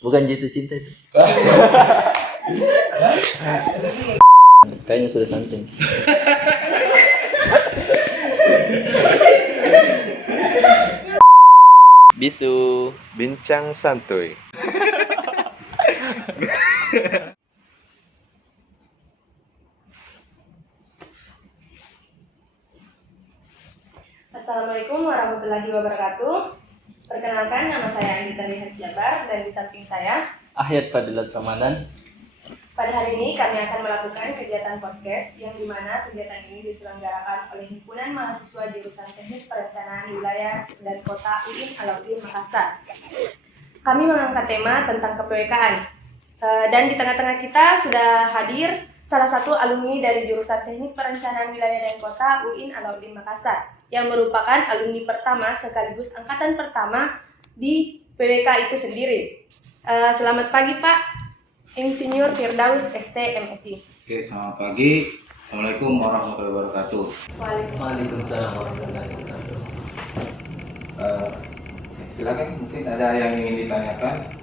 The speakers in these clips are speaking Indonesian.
Bukan jatuh cinta itu. Kayaknya sudah santai. Bisu. Bincang santuy. Assalamualaikum warahmatullahi wabarakatuh. Perkenalkan, nama saya Anggita Lihat Jabar dan di samping saya Ahyat Fadilat Ramadan. pada hari ini kami akan melakukan kegiatan podcast yang dimana kegiatan ini diselenggarakan oleh Himpunan Mahasiswa Jurusan Teknik Perencanaan Wilayah dan Kota UIN Alauddin Makassar. Kami mengangkat tema tentang kePWK-an. Dan di tengah-tengah kita sudah hadir salah satu alumni dari Jurusan Teknik Perencanaan Wilayah dan Kota UIN Alauddin Makassar yang merupakan alumni pertama sekaligus angkatan pertama di PWK itu sendiri. Selamat pagi Pak Insinyur Firdaus ST MSI. Oke, selamat pagi. Assalamualaikum warahmatullahi wabarakatuh. Waalaikumsalam warahmatullahi wabarakatuh. Silakan, mungkin ada yang ingin ditanyakan.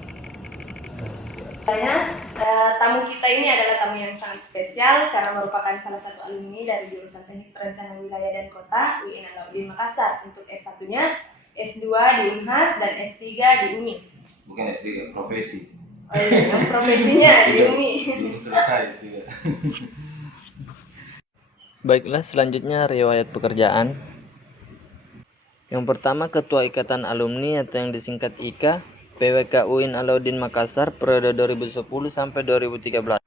Tamu kita ini adalah tamu yang sangat spesial karena merupakan salah satu alumni dari Jurusan Teknik Perencanaan Wilayah dan Kota UIN Alauddin Makassar. Untuk S1-nya, S2 di Unhas dan S3 di UMI. Bukan S3, profesi. Oh iya, yang profesinya di UMI. Belum selesai S3. Baiklah, selanjutnya riwayat pekerjaan. Yang pertama, Ketua Ikatan Alumni atau yang disingkat IKA, PWK UIN Alauddin Makassar periode 2010 sampai 2013.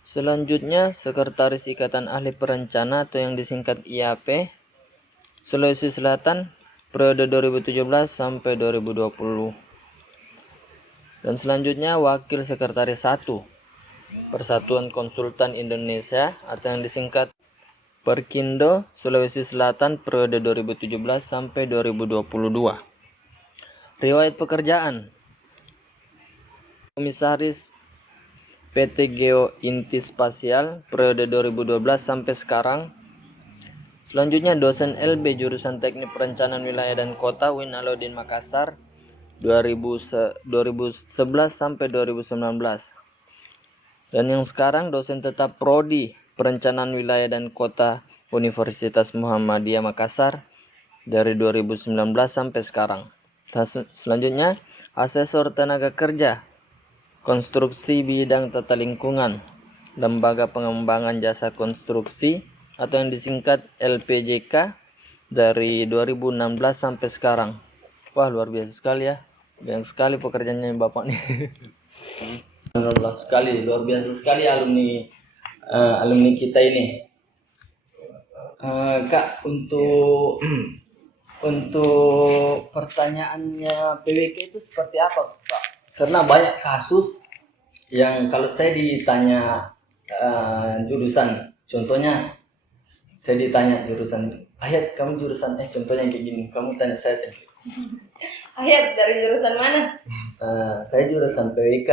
Selanjutnya, Sekretaris Ikatan Ahli Perencana atau yang disingkat IAP, Sulawesi Selatan periode 2017 sampai 2020. Dan selanjutnya Wakil Sekretaris 1 Persatuan Konsultan Indonesia atau yang disingkat Perkindo Sulawesi Selatan periode 2017 sampai 2022. Riwayat pekerjaan. Komisaris PT Geo Inti Spasial periode 2012 sampai sekarang. Selanjutnya dosen LB jurusan Teknik Perencanaan Wilayah dan Kota UIN Alauddin Makassar 2011 sampai 2019. Dan yang sekarang dosen tetap prodi Perencanaan Wilayah dan Kota Universitas Muhammadiyah Makassar dari 2019 sampai sekarang. Selanjutnya Asesor Tenaga Kerja Konstruksi Bidang Tata Lingkungan Lembaga Pengembangan Jasa Konstruksi atau yang disingkat LPJK dari 2016 sampai sekarang. Wah, luar biasa sekali ya. Banyak sekali pekerjaannya Bapak nih. Luar biasa sekali alumni kita ini. Kak, untuk pertanyaannya PWK itu seperti apa, Pak? Karena banyak kasus yang kalau saya ditanya jurusan, contohnya saya ditanya jurusan, Ayat kamu jurusan contohnya kayak gini, kamu tanya saya Ayat, dari jurusan mana? saya jurusan PWK.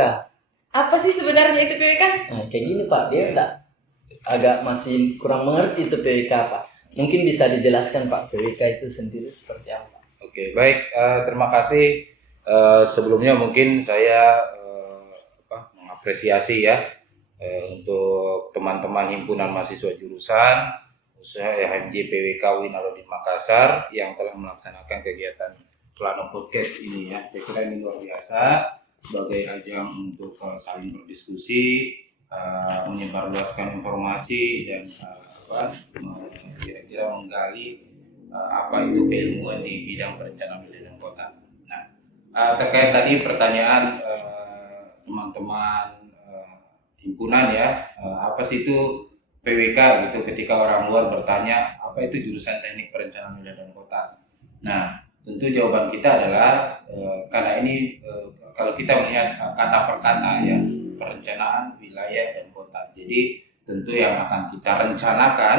Apa sih sebenarnya itu PWK? Kayak gini Pak, dia agak masih kurang mengerti itu PWK Pak. Mungkin bisa dijelaskan Pak, PWK itu sendiri seperti apa? Oke, baik. Terima kasih. Sebelumnya mungkin saya mengapresiasi ya untuk teman-teman himpunan mahasiswa jurusan usaha HMJ PWK UIN Alauddin Makassar yang telah melaksanakan kegiatan Plano Podcast ini ya. Saya kira ini luar biasa sebagai ajang untuk saling berdiskusi, menyebarluaskan informasi dan kira-kira menggali apa itu keilmuan di bidang perencanaan wilayah dan kota. Nah, terkait tadi pertanyaan teman-teman himpunan ya, apa sih itu PWK gitu, ketika orang luar bertanya apa itu jurusan Teknik Perencanaan Wilayah dan Kota. Nah, tentu jawaban kita adalah karena ini kalau kita melihat kata per kata ya, perencanaan wilayah dan kota. Jadi tentu yang akan kita rencanakan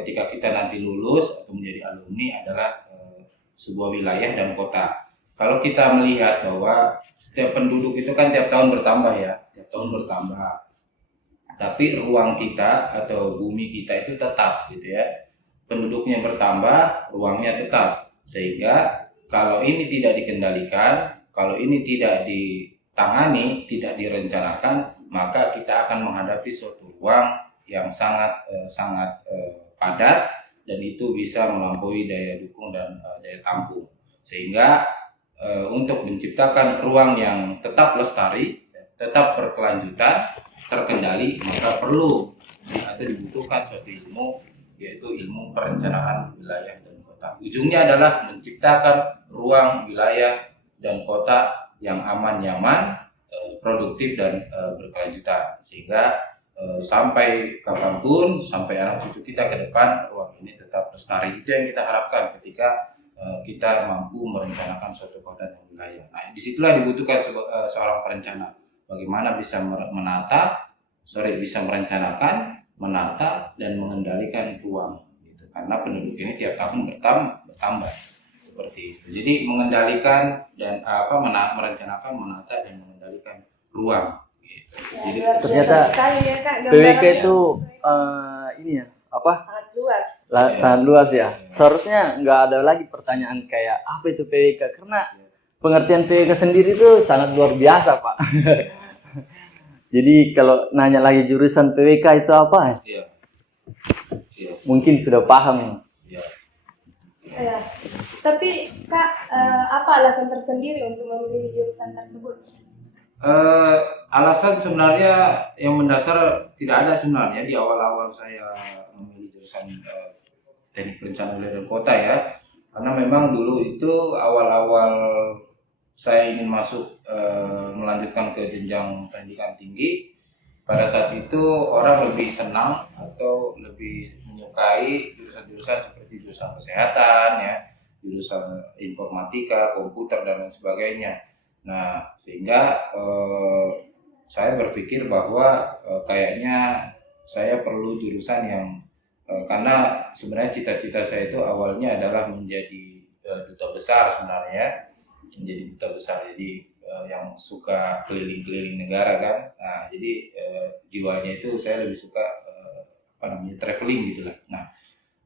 ketika kita nanti lulus atau menjadi alumni adalah sebuah wilayah dan kota. Kalau kita melihat bahwa setiap penduduk itu kan tiap tahun bertambah ya, tiap tahun bertambah. Tapi ruang kita atau bumi kita itu tetap gitu ya. Penduduknya bertambah, ruangnya tetap. Sehingga kalau ini tidak dikendalikan, kalau ini tidak ditangani, tidak direncanakan, maka kita akan menghadapi suatu ruang yang sangat padat, dan itu bisa melampaui daya dukung dan daya tampung. Sehingga untuk menciptakan ruang yang tetap lestari, tetap berkelanjutan, terkendali, maka perlu atau dibutuhkan suatu ilmu, yaitu ilmu perencanaan wilayah dan kota. Ujungnya adalah menciptakan ruang wilayah dan kota yang aman, nyaman, produktif, dan berkelanjutan, sehingga sampai kapanpun, sampai anak cucu kita ke depan, ruang ini tetap lestari. Itu yang kita harapkan ketika kita mampu merencanakan suatu kota dan wilayah. Nah, disitulah dibutuhkan seorang perencana. Bagaimana bisa bisa merencanakan, menata, dan mengendalikan ruang. Gitu. Karena penduduk ini tiap tahun bertambah seperti itu. Jadi mengendalikan dan merencanakan, menata, dan mengendalikan ruang. Gitu. Jadi ternyata sekali ya Kak, PWK gambarannya itu ini ya sangat luas. sangat luas ya. Seharusnya nggak ada lagi pertanyaan kayak apa itu PWK, karena pengertian PWK sendiri itu sangat luar biasa, Pak. Jadi kalau nanya lagi jurusan PWK itu apa, iya. mungkin sudah paham. Iya. Ya. Tapi Kak, apa alasan tersendiri untuk memilih jurusan tersebut? Alasan sebenarnya yang mendasar tidak ada sebenarnya di awal-awal saya memilih jurusan teknik perencanaan wilayah dan kota ya, karena memang dulu itu awal-awal saya ingin masuk melanjutkan ke jenjang pendidikan tinggi. Pada saat itu orang lebih senang atau lebih menyukai jurusan-jurusan seperti jurusan kesehatan ya, jurusan informatika, komputer, dan lain sebagainya. Nah, sehingga saya berpikir bahwa kayaknya saya perlu jurusan yang karena sebenarnya cita-cita saya itu awalnya adalah menjadi duta besar sebenarnya, menjadi duta besar. Jadi yang suka keliling-keliling negara kan. Nah, jadi jiwanya itu saya lebih suka traveling gitulah. Nah,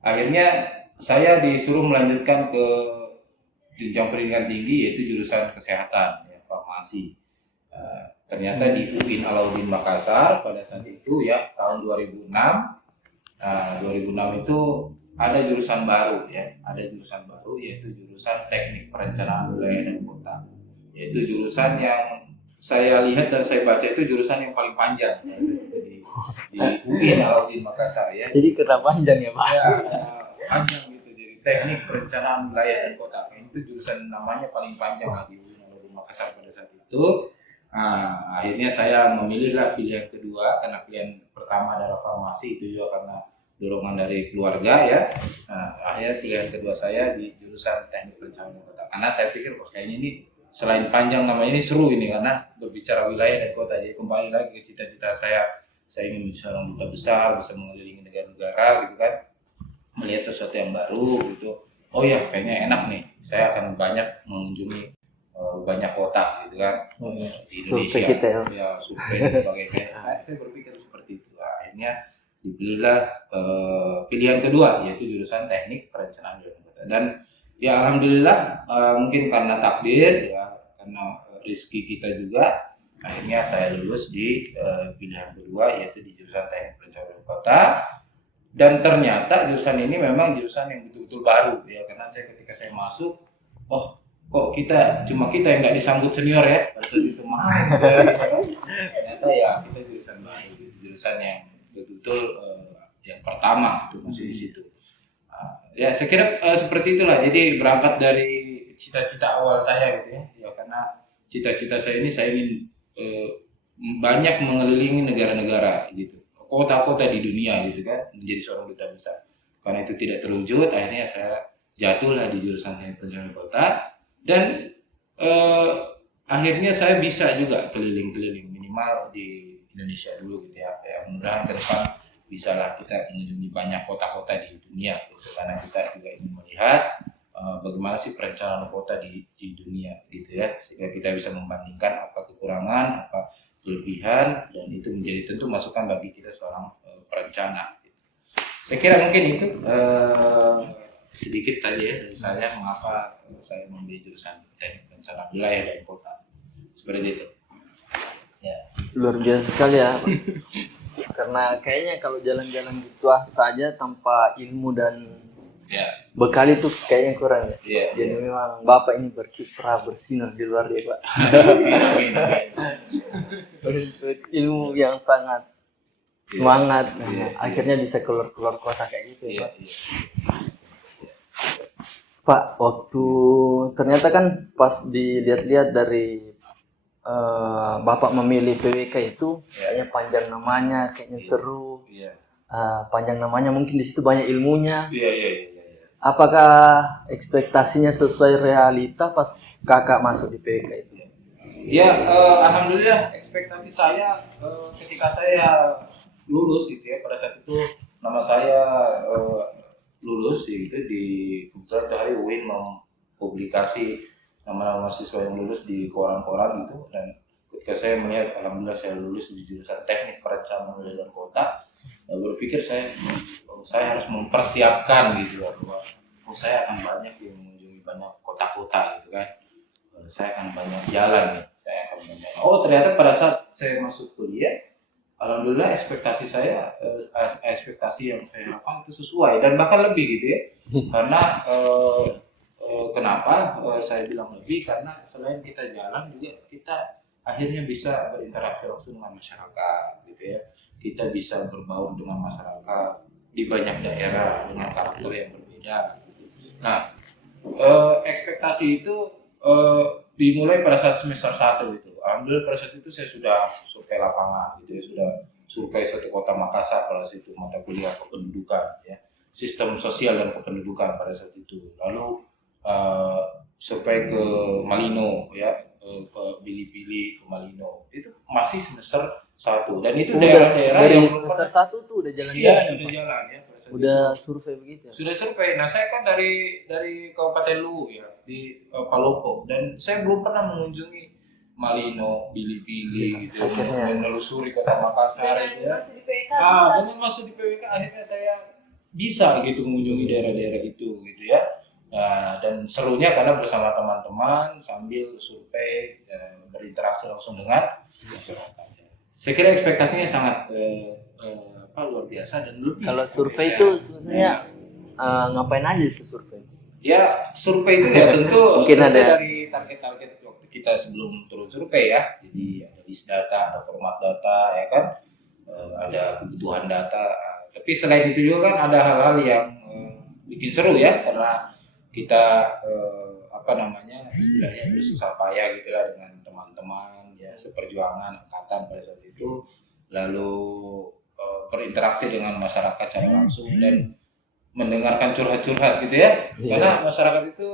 akhirnya saya disuruh melanjutkan ke jenjang pendidikan tinggi, yaitu jurusan kesehatan, ya, farmasi. Ternyata di UIN Alauddin Makassar pada saat itu ya tahun 2006. 2006 itu ada jurusan baru ya, yaitu jurusan teknik perencanaan wilayah dan kota. Yaitu jurusan yang saya lihat dan saya baca itu jurusan yang paling panjang di UIN Alauddin Makassar ya. Jadi kenapa panjang ya, Pak? Ya, panjang gitu. Jadi teknik perencanaan wilayah dan kota itu jurusan namanya paling panjang di UIN Alauddin Makassar pada saat itu. Nah, akhirnya saya memilihlah pilihan kedua, karena pilihan pertama adalah farmasi, itu juga karena dorongan dari keluarga ya. Nah, akhirnya pilihan kedua saya di jurusan teknik perencanaan kota, karena saya pikir kayaknya ini selain panjang namanya ini seru ini, karena berbicara wilayah dan kota. Jadi kembali lagi ke cita-cita saya ingin menjadi seorang duta besar, bisa mengelilingi negara-negara gitu kan, melihat sesuatu yang baru gitu. Oh ya, kayaknya enak nih, saya akan banyak mengunjungi banyak kota gitu kan di Indonesia. Survei kita ya survei dan sebagainya. Saya berpikir seperti itu. Akhirnya dipilihlah pilihan kedua, yaitu jurusan teknik perencanaan wilayah dan kota. Dan ya alhamdulillah, mungkin karena takdir ya, karena rezeki kita juga, akhirnya saya lulus di pilihan kedua, yaitu di jurusan teknik perencanaan wilayah dan kota. Dan ternyata jurusan ini memang jurusan yang betul-betul baru ya, karena ketika saya masuk, kok cuma kita yang nggak disambut senior ya pada saat itu. Ternyata ya kita jurusan baru, jurusan yang betul-betul yang pertama itu masih di situ. Ya saya kira seperti itulah. Jadi berangkat dari cita-cita awal saya gitu ya, karena cita-cita saya ini, saya ingin banyak mengelilingi negara-negara gitu, kota-kota di dunia gitu kan, menjadi seorang duta besar. Karena itu tidak terwujud, akhirnya saya jatuhlah di jurusan teknik perencanaan kota. Dan akhirnya saya bisa juga keliling-keliling, minimal di Indonesia dulu gitu ya. Mudah-mudahan ke depan bisalah kita mengunjungi banyak kota-kota di dunia gitu, karena kita juga ingin melihat bagaimana sih perencanaan kota di dunia gitu ya, sehingga kita bisa membandingkan apa kekurangan, apa kelebihan, dan itu menjadi tentu masukan bagi kita seorang perencana gitu. Saya kira mungkin itu sedikit aja ya dari saya mengapa saya memilih jurusan teknik perencanaan wilayah dan kota seperti itu. Ya. Luar biasa sekali ya, Pak. Karena kayaknya kalau jalan-jalan gitu saja tanpa ilmu dan Ya. bekal itu kayaknya kurang ya. Iya. Jadi memang Bapak ini berkiprah bersinar di luar ya, Pak. Amin. Ilmu yang sangat semangat. Nah, Iya. akhirnya bisa keluar kota kayak gitu ya, Iya. Pak. Pak, waktu ternyata kan pas dilihat-lihat dari Bapak memilih PWK itu kayaknya panjang namanya, kayaknya seru. Iya. Panjang namanya mungkin di situ banyak ilmunya. Iya. Apakah ekspektasinya sesuai realita pas kakak masuk di PWK itu? Ya, alhamdulillah ekspektasi saya ketika saya lulus gitu ya, pada saat itu nama saya lulus gitu di kebetulan itu hari UIN mempublikasi nama-nama mahasiswa yang lulus di koran-koran gitu, dan ketika saya melihat alhamdulillah saya lulus di jurusan teknik perencanaan wilayah dan kota, berpikir saya harus mempersiapkan gitu ya, bahwa saya akan banyak yang mengunjungi banyak kota-kota gitu kan. Saya akan banyak jalan nih, ternyata pada saat saya masuk kuliah, alhamdulillah ekspektasi yang saya harapkan itu sesuai dan bahkan lebih gitu ya. Karena kenapa saya bilang lebih, karena selain kita jalan juga kita akhirnya bisa berinteraksi langsung dengan masyarakat gitu ya. Kita bisa berbaur dengan masyarakat di banyak daerah dengan karakter yang berbeda. Nah, ekspektasi itu dimulai pada saat semester 1 gitu. Alhamdulillah pada saat itu saya sudah survei lapangan gitu ya, sudah survei satu kota Makassar pada saat itu, mata kuliah kependudukan ya, sistem sosial dan kependudukan pada saat itu. Lalu survei ke Malino ya, ke Bili-Bili, ke Malino. Itu masih semester 1 dan itu daerah-daerah dari yang semester 1 tuh udah Iya, jalan-jalan. udah jalan ya. pada saat Udah itu. survei begitu ya? Sudah survei. Nah, saya kan dari Kabupaten Luwu ya, di Palopo, dan saya belum pernah mengunjungi Malino, Bili-Bili gitu, Akhirnya. menelusuri kota Makassar gitu ya. Masih di PWK. Dengan masuk di PWK akhirnya saya bisa gitu mengunjungi daerah-daerah itu gitu ya. Nah, dan serunya karena bersama teman-teman sambil survei dan berinteraksi langsung dengan masyarakat. Saya kira ekspektasinya sangat luar biasa dan lebih. Kalau survei itu sebenarnya ngapain aja itu survei? Ya, survei itu ya tentu Mungkin ada dari target-target waktu kita sebelum turun survei ya. Jadi ada list data, ada format data ya kan, ada kebutuhan data. Tapi selain itu juga kan ada hal-hal yang bikin seru ya, karena kita istilahnya bersusah payah gitu lah dengan teman-teman ya, seperjuangan angkatan pada saat itu, lalu berinteraksi dengan masyarakat secara langsung dan mendengarkan curhat-curhat gitu ya. Karena masyarakat itu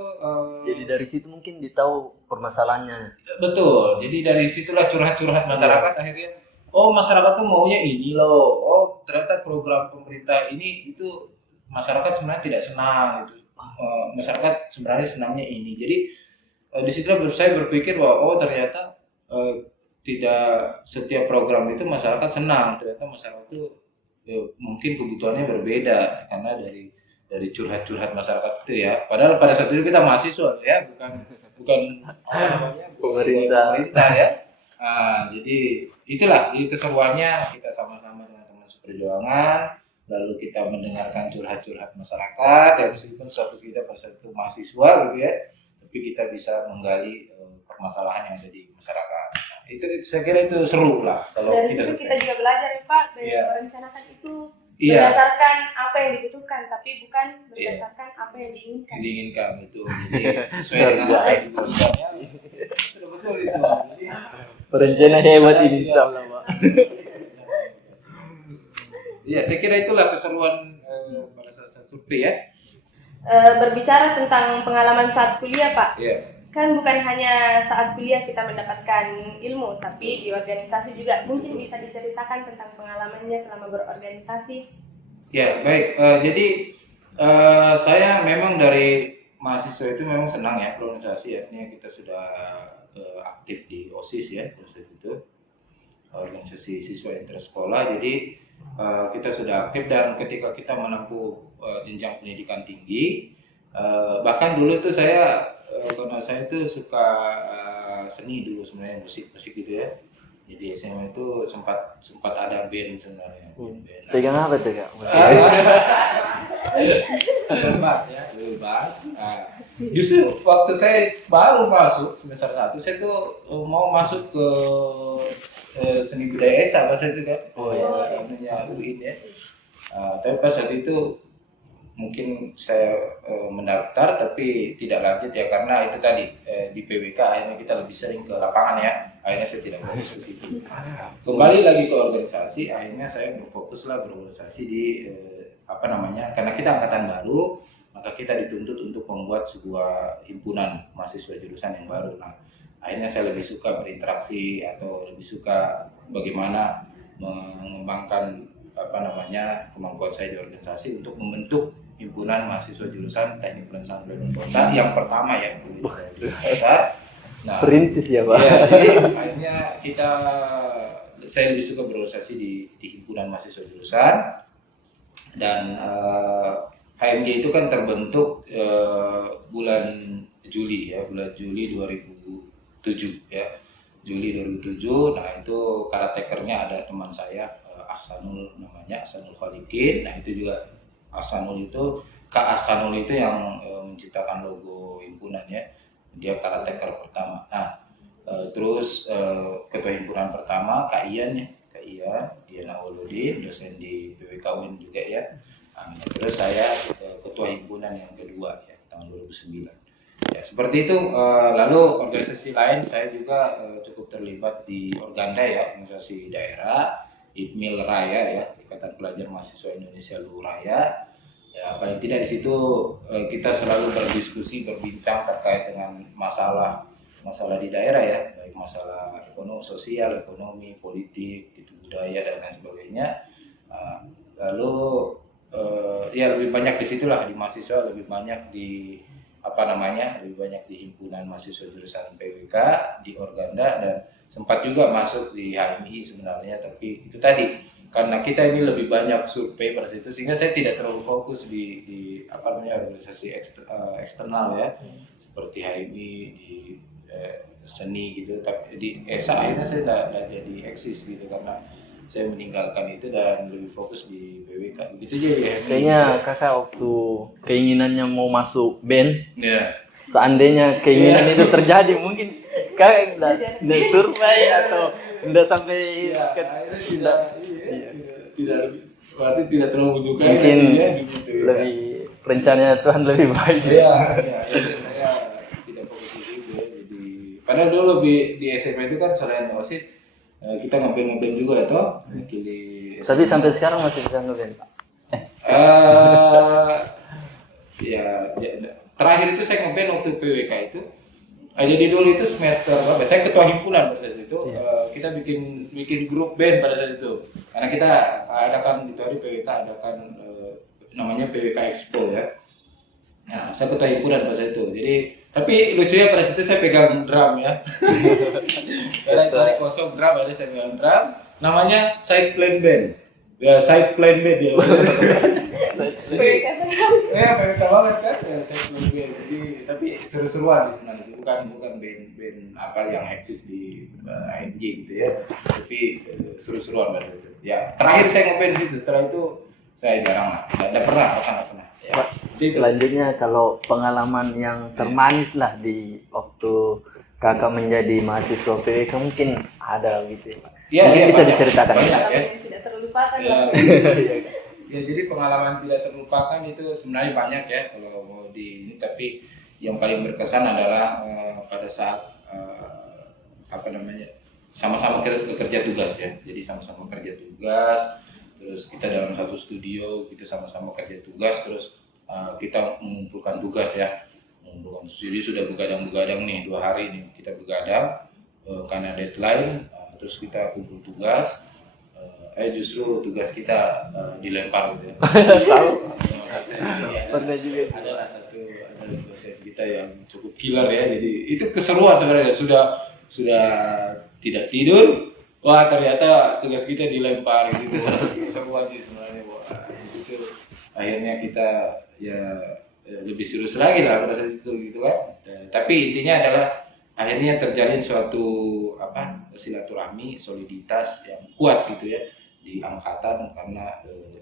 jadi dari situ mungkin ditahu permasalahannya. betul. Jadi dari situlah curhat-curhat masyarakat akhirnya, oh masyarakat tuh maunya ini loh. Oh ternyata program pemerintah ini itu masyarakat sebenarnya tidak senang gitu. Masyarakat sebenarnya senangnya ini. Jadi di situlah saya berpikir bahwa oh ternyata tidak setiap program itu masyarakat senang. Ternyata masyarakat itu mungkin kebutuhannya berbeda karena dari curhat-curhat masyarakat itu ya. Padahal pada saat itu kita mahasiswa ya, bukan pemerintah ya. Jadi itulah keseruannya, kita sama-sama dengan teman seperjuangan, lalu kita mendengarkan curhat-curhat masyarakat ya, meskipun status kita pada saat itu mahasiswa gitu ya, tapi kita bisa menggali permasalahan yang ada di masyarakat. Nah, itu saya kira itu seru lah kalau dari situ kita juga belajar ya Pak, merencanakan itu berdasarkan apa yang dibutuhkan, tapi bukan berdasarkan apa yang diinginkan. Itu jadi sesuai dengan apa yang dibutuhkan ya. Sudah betul itu. Jadi Perencana hebat ini insyaallah, Pak. Iya, saya kira itulah keseruan pada saat survei ya. Berbicara tentang pengalaman saat kuliah Pak, kan bukan hanya saat kuliah kita mendapatkan ilmu, tapi di organisasi juga. Mungkin bisa diceritakan tentang pengalamannya selama berorganisasi. Ya baik, jadi saya memang dari mahasiswa itu memang senang ya berorganisasi, artinya kita sudah aktif di OSIS ya, proses itu organisasi siswa intersekolah. Jadi kita sudah aktif, dan ketika kita menempuh jenjang pendidikan tinggi, Bahkan dulu tuh saya karena saya tuh suka seni dulu sebenarnya, musik gitu ya. Jadi SMA itu sempat ada band sebenarnya. Band. Pegang apa tuh Kak? Bebas ya, bebas. Nah, justru waktu saya baru masuk semester 1, saya tuh mau masuk ke seni budaya Esa pas itu kan. Oh, iya. Namanya UIN ya. Tapi pas saat itu mungkin saya mendaftar tapi tidak lanjut ya, karena itu tadi di PWK akhirnya kita lebih sering ke lapangan ya, akhirnya saya tidak fokus ke situ. Kembali lagi ke organisasi, akhirnya saya berorganisasi di karena kita angkatan baru, maka kita dituntut untuk membuat sebuah himpunan mahasiswa jurusan yang baru. Nah, akhirnya saya lebih suka berinteraksi atau lebih suka bagaimana mengembangkan kemampuan saya di organisasi untuk membentuk himpunan mahasiswa jurusan Teknik Perencanaan Wilayah dan Kota yang pertama ya di Jakarta. Nah, Perintis ya Pak. ya, jadi akhirnya saya lebih suka berorganisasi di himpunan mahasiswa jurusan, dan HMJ itu kan terbentuk bulan Juli 2007 ya. Juli 2007. Nah, itu karatekernya ada teman saya Ahsanul, namanya Ahsanul Khalikin. Nah, itu juga Kak Ahsanul itu yang menciptakan logo himpunan ya. Dia karateker pertama. Nah, terus ketua himpunan pertama Kak Ian Diana Awaludin, dosen di PWK UIN juga ya. Nah, terus saya ketua himpunan yang kedua ya tahun 2009. Ya, seperti itu. Lalu organisasi lain saya juga cukup terlibat di Organda ya, organisasi daerah, IPMIL Raya ya, Ikatan Pelajar Mahasiswa Indonesia Luhur Raya. Ya, paling tidak di situ kita selalu berbincang terkait dengan masalah di daerah ya, baik masalah sosial, ekonomi, politik, budaya dan lain sebagainya. Lalu ya lebih banyak di situlah, di mahasiswa lebih banyak di himpunan mahasiswa jurusan PWK, di Organda, dan sempat juga masuk di HMI sebenarnya, tapi itu tadi karena kita ini lebih banyak survei pada situ sehingga saya tidak terlalu fokus di organisasi eksternal ya, seperti HMI, di seni gitu. Tapi di ESA akhirnya saya tidak jadi eksis gitu karena saya meninggalkan itu dan lebih fokus di PWK begitu aja ya. Kayaknya kakak waktu keinginannya mau masuk band, ya. seandainya keinginan itu terjadi, mungkin kakak nggak survei atau nggak sampai berarti tidak terlalu membutuhkan mungkin gitu, lebih rencananya Tuhan lebih baik. Iya, saya tidak fokus di situ ya. Jadi padahal dulu di SMP itu kan selain OSIS kita ngeband juga ya toh, wakili. Tapi sampai sekarang masih bisa ngeband Pak. Ya, terakhir itu saya ngeband waktu PWK itu. Jadi dulu itu semester berapa? Saya ketua himpunan pada saat itu. Kita bikin grup band pada saat itu. Karena kita adakan itu hari PWK adakan namanya PWK Expo ya. Nah, saya ketua himpunan pada saat itu. Jadi tapi lucunya pada situ saya pegang drum ya. Karena itu hari kosong drum, ada saya pegang drum. Namanya Side Plan Band. Ya, Side Plan Band ya. PWK senang. Ya, PWK banget kan. Ya, Side Plan Band. Jadi tapi seru-seruan di sebenarnya. Bukan band apa yang eksis di AMJ gitu ya. Tapi seru-seruan pada itu. Ya, terakhir saya ngeband di situ. Setelah itu saya jarang lah. Tidak pernah. Ya. Selanjutnya kalau pengalaman yang termanis lah di waktu kakak menjadi mahasiswa PWK mungkin ada gitu ya Pak. Ya, mungkin bisa banyak. diceritakan. Pengalaman yang tidak terlupakan Ya. lah. Ya, jadi pengalaman tidak terlupakan itu sebenarnya banyak ya kalau mau di ini, tapi yang paling berkesan adalah pada saat sama-sama kerja tugas ya. Jadi sama-sama kerja tugas, terus kita dalam satu studio, kita sama-sama kerja tugas, terus kita mengumpulkan tugas ya. Jadi sudah begadang nih 2 hari nih kita begadang karena deadline, terus kita kumpul tugas. Justru tugas kita dilempar gitu ya. Tahu. Ya, Pernah juga. ada dosen kita yang cukup killer ya. Jadi itu keseruan sebenarnya. Sudah tidak tidur, wah ternyata tugas kita dilempar. Itu keseruan sih sebenarnya. Wah, di situ akhirnya kita ya lebih serius lagi lah pada saat itu gitu kan. Tapi intinya adalah akhirnya terjalin suatu silaturahmi, soliditas yang kuat gitu ya di angkatan karena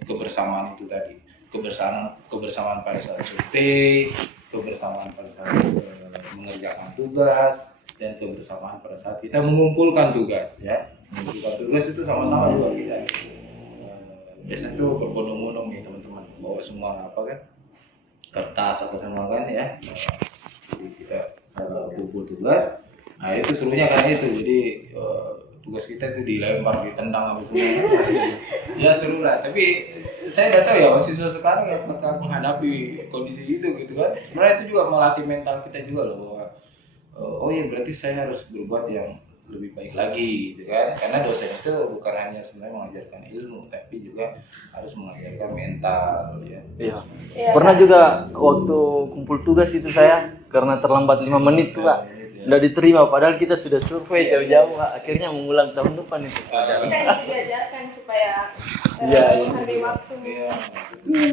kebersamaan itu tadi, kebersamaan pada saat survei, kebersamaan pada saat mengerjakan tugas, dan kebersamaan pada saat kita mengumpulkan tugas ya. Mengumpulkan tugas itu sama-sama juga kita biasanya tuh berbondong-bondong nih teman-teman, bawa semua kertas apa semua kan ya. Jadi kita kumpul tugas. Nah itu serunya karena itu, jadi tugas kita itu dilempar, ditendang apa semua. Ya seru lah, tapi saya nggak tahu ya mahasiswa sekarang yang bakal menghadapi kondisi itu gitu kan. Sebenarnya itu juga melatih mental kita juga loh, bahwa oh iya berarti saya harus berbuat yang lebih baik lagi gitu kan. Karena dosen itu bukan hanya sebenarnya mengajarkan ilmu, tapi juga harus mengajarkan mental ya. Iya. Pernah juga waktu kumpul tugas itu saya karena terlambat 5 menit tuh Pak, nggak diterima padahal kita sudah survei jauh-jauh, akhirnya mengulang tahun depan itu. Kan itu diajarkan supaya menghargai waktu. Iya,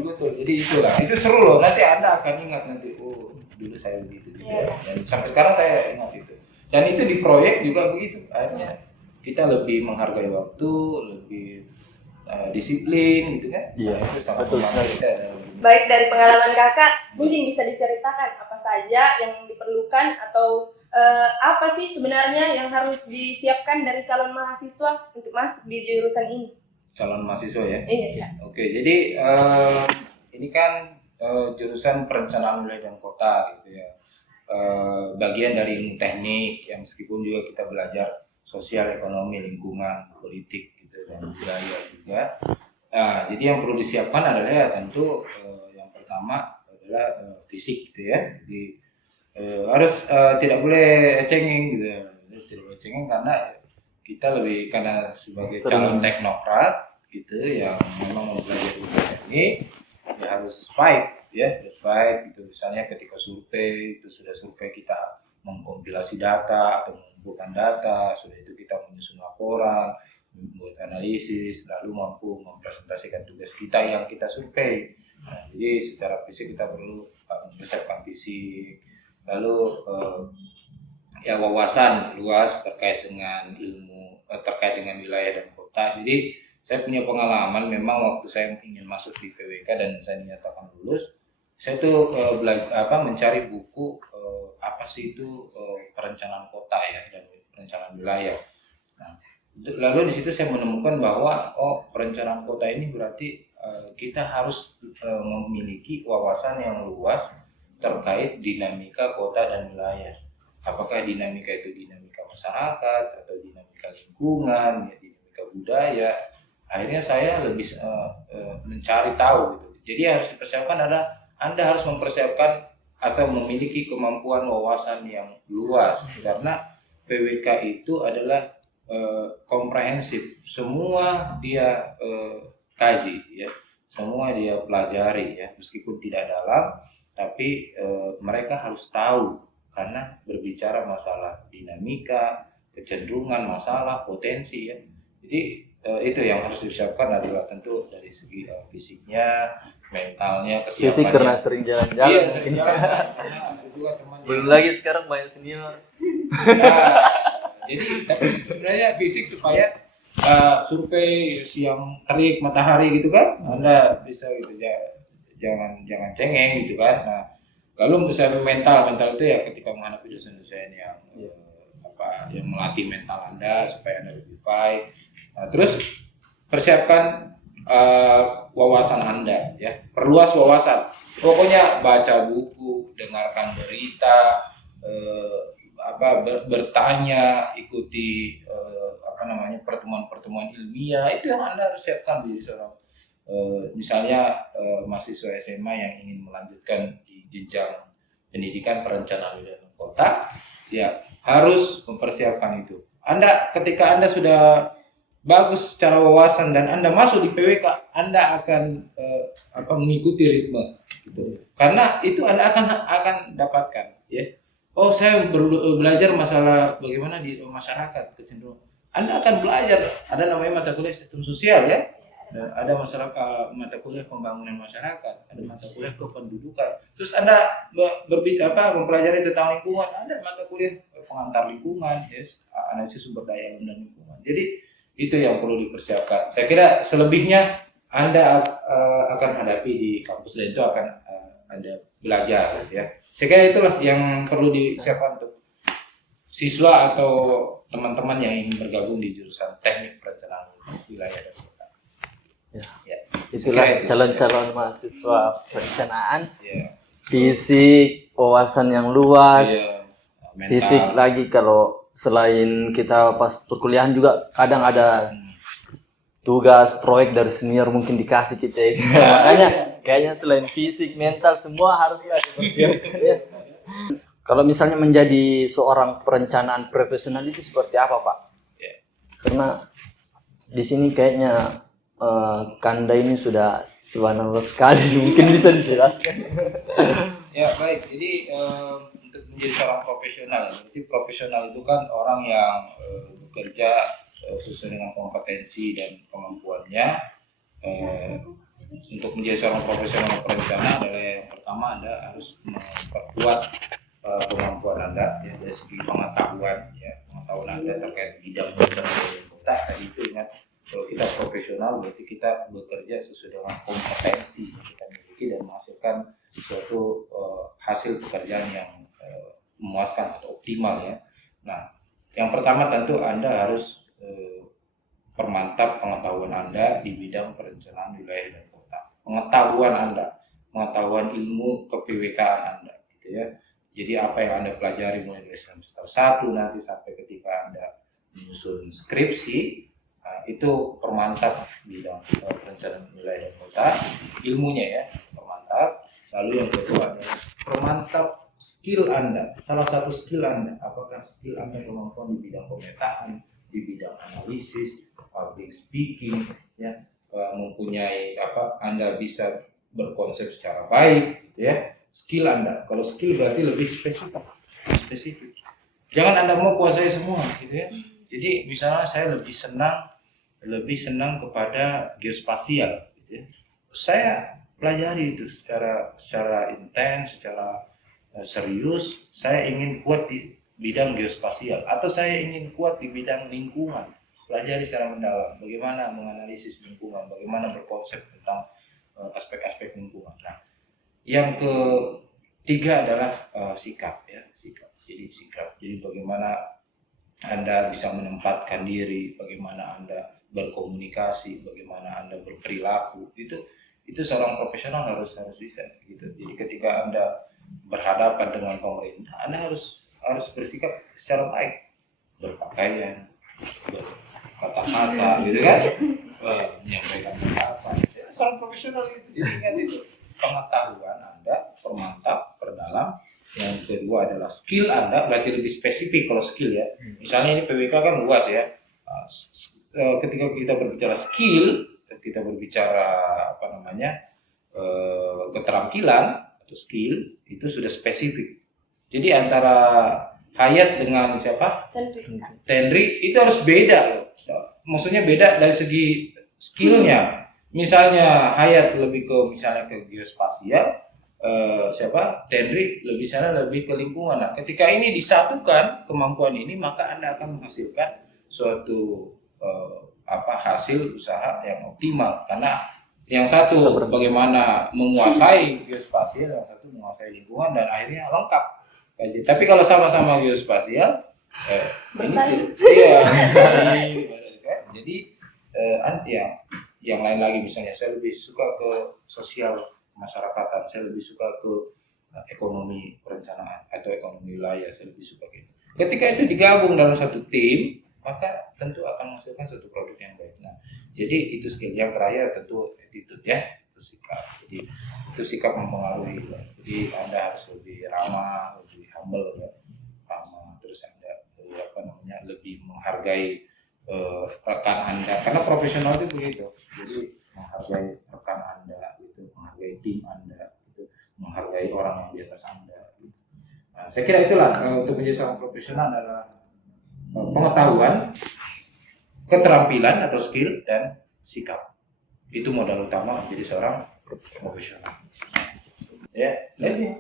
betul. Jadi itulah, itu seru loh. Nanti Anda akan ingat nanti, oh dulu saya begitu gitu ya. Dan sampai sekarang saya ingat itu. Dan itu di proyek juga begitu. Akhirnya kita lebih menghargai waktu, lebih disiplin gitu kan. Iya, itu sangat betul membantu sekali. kita. Baik, dari pengalaman kakak, mungkin bisa diceritakan apa saja yang diperlukan atau apa sih sebenarnya yang harus disiapkan dari calon mahasiswa untuk masuk di jurusan ini? Calon mahasiswa ya. Iya. Oke, jadi ini kan jurusan perencanaan wilayah dan kota gitu ya. Bagian dari ilmu teknik yang meskipun juga kita belajar sosial, ekonomi, lingkungan, politik gitu dan budaya juga. Nah, jadi yang perlu disiapkan adalah ya tentu yang pertama adalah fisik gitu ya. Jadi harus tidak boleh cengeng gitu ya. Tidak boleh cengeng karena kita lebih karena sebagai calon teknokrat gitu yang memang mempelajari teknik ya harus fight gitu. Misalnya ketika survei itu sudah survei kita mengkompilasi data atau mengumpulkan data, sudah itu kita menyusun laporan, membuat analisis, lalu mampu mempresentasikan tugas kita yang kita survei. Nah, jadi secara fisik kita perlu mempersiapkan fisik, lalu ya wawasan luas terkait dengan ilmu, terkait dengan wilayah dan kota. Jadi saya punya pengalaman memang waktu saya ingin masuk di PWK dan saya dinyatakan lulus, saya tuh mencari buku apa sih itu perencanaan kota ya dan perencanaan wilayah. Nah, lalu di situ saya menemukan bahwa perencanaan kota ini berarti kita harus memiliki wawasan yang luas terkait dinamika kota dan wilayah. Apakah dinamika itu dinamika masyarakat atau dinamika lingkungan, ya, dinamika budaya. Akhirnya saya lebih mencari tahu gitu. Jadi harus dipersiapkan Anda harus mempersiapkan atau memiliki kemampuan wawasan yang luas karena PWK itu adalah komprehensif, semua dia kaji ya, semua dia pelajari ya, meskipun tidak dalam tapi mereka harus tahu karena berbicara masalah dinamika, kecenderungan, masalah, potensi ya. Jadi itu yang harus disiapkan adalah tentu dari segi fisiknya, mentalnya, kesiapannya. Fisik karena sering jalan-jalan. Iya, sering jalan. Karena ada juga teman. Belum lagi sekarang banyak senior. Nah, jadi tapi sebenarnya fisik supaya survei siang terik matahari gitu kan, Anda bisa gitu ya, jangan cengeng gitu kan. Nah, lalu misalnya mental itu ya ketika menghadapi dosen-dosen yang yang melatih mental Anda supaya Anda lebih baik. Nah, terus persiapkan wawasan Anda ya, perluas wawasan. Pokoknya baca buku, dengarkan berita, bertanya, ikuti pertemuan-pertemuan ilmiah. Itu yang Anda harus siapkan di seorang misalnya mahasiswa SMA yang ingin melanjutkan di jenjang pendidikan perencanaan wilayah dan kota, ya harus mempersiapkan itu. Ketika Anda sudah bagus secara wawasan dan Anda masuk di PWK, Anda akan mengikuti ritme gitu. Karena itu Anda akan dapatkan ya. Oh, saya belajar masalah bagaimana di masyarakat kecenderungan. Anda akan belajar, ada namanya mata kuliah sistem sosial ya. Dan ada mata kuliah pembangunan masyarakat, ada mata kuliah kependudukan. Terus Anda berbicara mempelajari tentang lingkungan, ada mata kuliah pengantar lingkungan, yes, analisis sumber daya alam dan lingkungan. Jadi itu yang perlu dipersiapkan. Saya kira selebihnya Anda akan hadapi di kampus dan itu akan Anda belajar, ya. Saya kira itulah yang perlu disiapkan untuk siswa atau teman-teman yang ingin bergabung di jurusan teknik perencanaan wilayah dan kota. Ya. Itulah Itu. calon-calon mahasiswa perencanaan, Ya. fisik, wawasan yang luas, Iya, mental. fisik lagi kalau selain kita pas perkuliahan juga kadang ada tugas proyek dari senior mungkin dikasih kita ya. Makanya kayaknya selain fisik, mental semua haruslah dipersiapkan ya. Kalau misalnya menjadi seorang perencanaan profesional itu seperti apa, Pak? Ya. Karena di sini kayaknya Kanda ini sudah subhanallah sekali, mungkin bisa dijelaskan. Ya baik, jadi untuk menjadi seorang profesional, jadi profesional itu kan orang yang bekerja sesuai dengan kompetensi dan kemampuannya. Untuk menjadi seorang profesional perencana adalah yang pertama Anda harus memperkuat kemampuan Anda ya, dari segi pengetahuan Anda terkait bidang perencanaan kota. Tadi itu ingat, kalau kita profesional berarti kita bekerja sesuai dengan kompetensi yang kita miliki dan menghasilkan suatu hasil pekerjaan yang memuaskan atau optimal ya. Nah, yang pertama tentu Anda harus permantap pengetahuan Anda di bidang perencanaan wilayah dan kota. Pengetahuan ilmu ke-PWK-an Anda gitu ya. Jadi apa yang Anda pelajari mulai dari semester 1 nanti sampai ketika Anda menyusun skripsi, itu permantap bidang perencanaan wilayah dan kota, ilmunya ya, permantap. Lalu yang kedua adalah permantap skill Anda. Salah satu skill Anda, apakah skill Anda kemampuan di bidang pemetaan, di bidang analisis, public speaking, ya, mempunyai Anda bisa berkonsep secara baik, gitu ya. Skill Anda. Kalau skill berarti lebih spesifik. Jangan Anda mau kuasai semua, gitu ya. Jadi misalnya saya lebih senang kepada geospasial, gitu ya. Saya pelajari itu secara intens, secara serius. Saya ingin kuat di bidang geospasial, atau saya ingin kuat di bidang lingkungan. Pelajari secara mendalam bagaimana menganalisis lingkungan, bagaimana berkonsep tentang aspek-aspek lingkungan. Nah, yang ketiga adalah sikap ya, sikap. Jadi bagaimana Anda bisa menempatkan diri, bagaimana Anda berkomunikasi, bagaimana Anda berperilaku. Itu seorang profesional harus bisa gitu. Jadi ketika Anda berhadapan dengan pemerintah, Anda harus bersikap secara baik, berpakaian, berkata-kata, gitu kan, menyampaikan pendapat. Seorang profesional itu, ingat itu, pengetahuan Anda permantap, perdalam. Yang kedua adalah skill Anda, berarti lebih spesifik kalau skill ya. Misalnya ini PWK kan luas ya. Ketika kita berbicara skill, kita berbicara keterampilan atau skill, itu sudah spesifik. Jadi antara Hayat dengan siapa? Tenri itu harus beda. Maksudnya beda dari segi skillnya. Misalnya Hayat lebih ke geospasial, Tenri lebih ke lingkungan. Nah, ketika ini disatukan kemampuan ini, maka Anda akan menghasilkan suatu hasil usaha yang optimal. Karena yang satu bagaimana menguasai geospasial, yang satu menguasai lingkungan, dan akhirnya lengkap. Tapi kalau sama-sama geospasial, bersaing. Jadi yang lain lagi, misalnya saya lebih suka ke sosial masyarakatan, saya lebih suka ke ekonomi perencanaan atau ekonomi wilayah, saya lebih suka gitu. Ketika itu digabung dalam satu tim, maka tentu akan menghasilkan suatu produk yang baik. Nah, jadi itu skill. Yang terakhir tentu attitude ya, itu sikap. Jadi itu sikap mempengaruhi. Jadi Anda harus lebih ramah, lebih humble ya, ramah. Terus Anda lebih menghargai rekan Anda, karena profesional itu begitu. Jadi menghargai rekan Anda, gitu, menghargai tim Anda, gitu, menghargai orang yang di atas Anda. Gitu. Nah, saya kira itulah untuk menjadi seorang profesional adalah pengetahuan, keterampilan atau skill, dan sikap. Itu modal utama menjadi seorang profesional. Ya, lagi.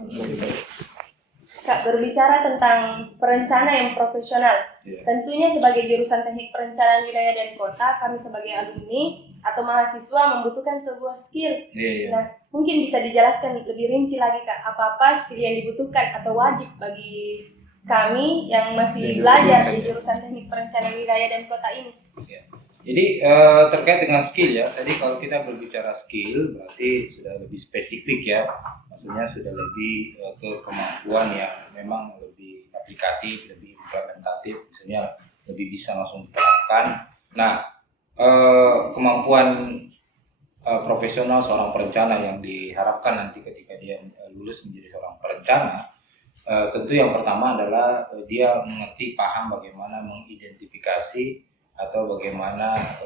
Kak, berbicara tentang perencana yang profesional, Ya. tentunya sebagai jurusan teknik perencanaan wilayah dan kota, kami sebagai alumni atau mahasiswa membutuhkan sebuah skill. Iya. Nah, mungkin bisa dijelaskan lebih rinci lagi Kak, apa-apa skill yang dibutuhkan atau wajib bagi kami yang masih belajar di jurusan teknik perencanaan wilayah dan kota ini. Ya. Jadi terkait dengan skill ya, tadi kalau kita berbicara skill berarti sudah lebih spesifik ya, maksudnya sudah lebih ke kemampuan yang memang lebih aplikatif, lebih implementatif, misalnya lebih bisa langsung diterapkan. Nah, kemampuan profesional seorang perencana yang diharapkan nanti ketika dia lulus menjadi seorang perencana, tentu yang pertama adalah dia mengerti, paham bagaimana mengidentifikasi atau bagaimana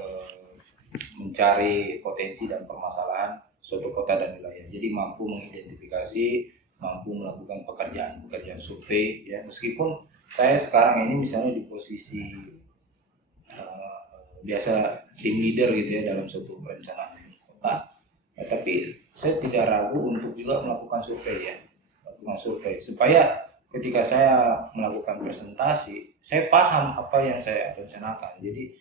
mencari potensi dan permasalahan suatu kota dan wilayah. Jadi mampu mengidentifikasi, mampu melakukan pekerjaan survei ya. Meskipun saya sekarang ini misalnya di posisi biasa tim leader gitu ya dalam suatu perencanaan kota, tapi saya tidak ragu untuk juga melakukan survei supaya ketika saya melakukan presentasi, saya paham apa yang saya rencanakan. Jadi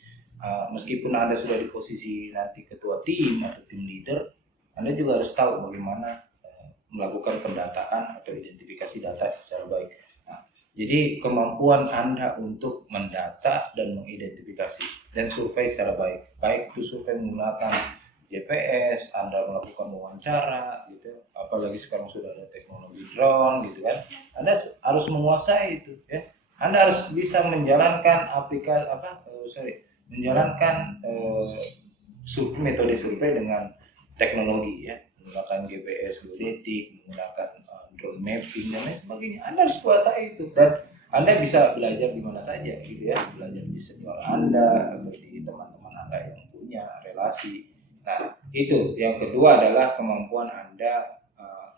meskipun Anda sudah di posisi nanti ketua tim atau tim leader, Anda juga harus tahu bagaimana melakukan pendataan atau identifikasi data secara baik. Nah, jadi kemampuan Anda untuk mendata dan mengidentifikasi dan survei secara baik itu survei menggunakan GPS, Anda melakukan wawancara gitu, apalagi sekarang sudah ada teknologi drone gitu kan, Anda harus menguasai itu ya. Anda harus bisa menjalankan metode survei dengan teknologi ya, menggunakan GPS geodetik, menggunakan drone mapping dan lain sebagainya. Anda harus kuasai itu dan Anda bisa belajar di mana saja gitu ya, belajar di senior Anda atau di teman-teman Anda yang punya relasi. Nah, itu. Yang kedua adalah kemampuan Anda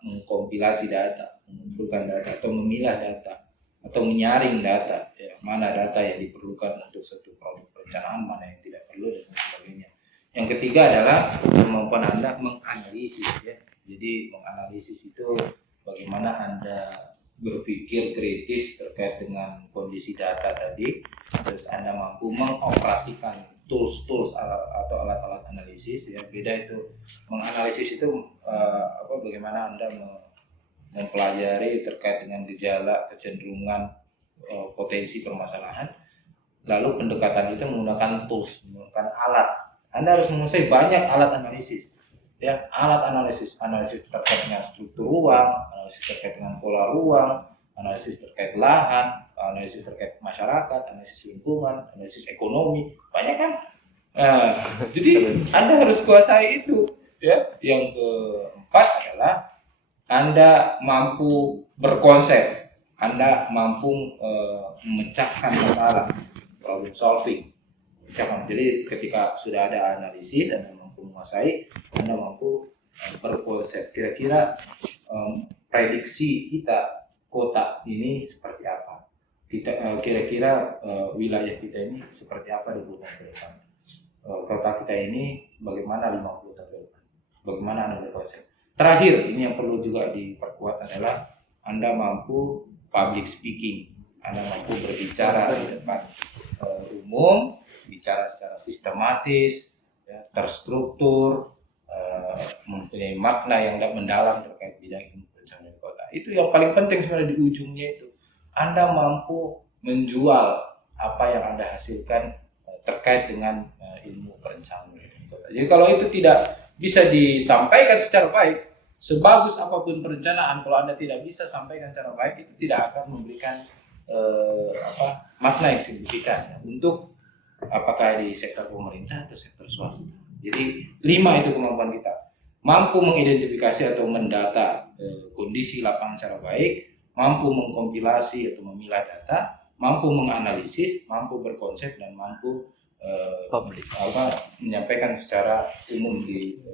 mengkompilasi data, mengumpulkan data atau memilah data atau menyaring data, ya, mana data yang diperlukan untuk suatu produk perencanaan, mana yang tidak perlu dan sebagainya. Yang ketiga adalah kemampuan Anda menganalisis ya. Jadi menganalisis itu bagaimana Anda berpikir kritis terkait dengan kondisi data tadi, terus Anda mampu mengoperasikan tools atau alat-alat analisis ya. Beda itu menganalisis itu bagaimana Anda mempelajari terkait dengan gejala, kecenderungan, potensi permasalahan, lalu pendekatan itu menggunakan tools, menggunakan alat. Anda harus menguasai banyak alat analisis ya, analisis terkait dengan struktur ruang, analisis terkait dengan pola ruang, analisis terkait lahan, analisis terkait masyarakat, analisis lingkungan, analisis ekonomi, banyak kan. Jadi Anda harus kuasai itu ya. Yang keempat adalah Anda mampu berkonsep, Anda mampu memecahkan masalah, problem solving. Jadi ketika sudah ada analisis, Anda mampu menguasai, Anda mampu berkonsep. Kira-kira prediksi kita kota ini seperti apa? Kira-kira wilayah kita ini seperti apa di 10 tahun ke depan? Kota kita ini bagaimana 50 tahun ke depan? Bagaimana Anda berkonsep? Terakhir, ini yang perlu juga diperkuat adalah Anda mampu public speaking. Anda mampu berbicara di depan umum, bicara secara sistematis, ya, terstruktur, mempunyai makna yang mendalam terkait bidang ilmu perencanaan kota. Itu yang paling penting sebenarnya di ujungnya itu. Anda mampu menjual apa yang Anda hasilkan terkait dengan ilmu perencanaan kota. Jadi kalau itu tidak bisa disampaikan secara baik, sebagus apapun perencanaan, kalau Anda tidak bisa sampaikan secara baik, itu tidak akan memberikan makna yang signifikan untuk apakah di sektor pemerintah atau sektor swasta. Jadi 5 itu kemampuan kita. Mampu mengidentifikasi atau mendata kondisi lapangan secara baik, mampu mengkompilasi atau memilah data, mampu menganalisis, mampu berkonsep, dan mampu menyampaikan secara umum di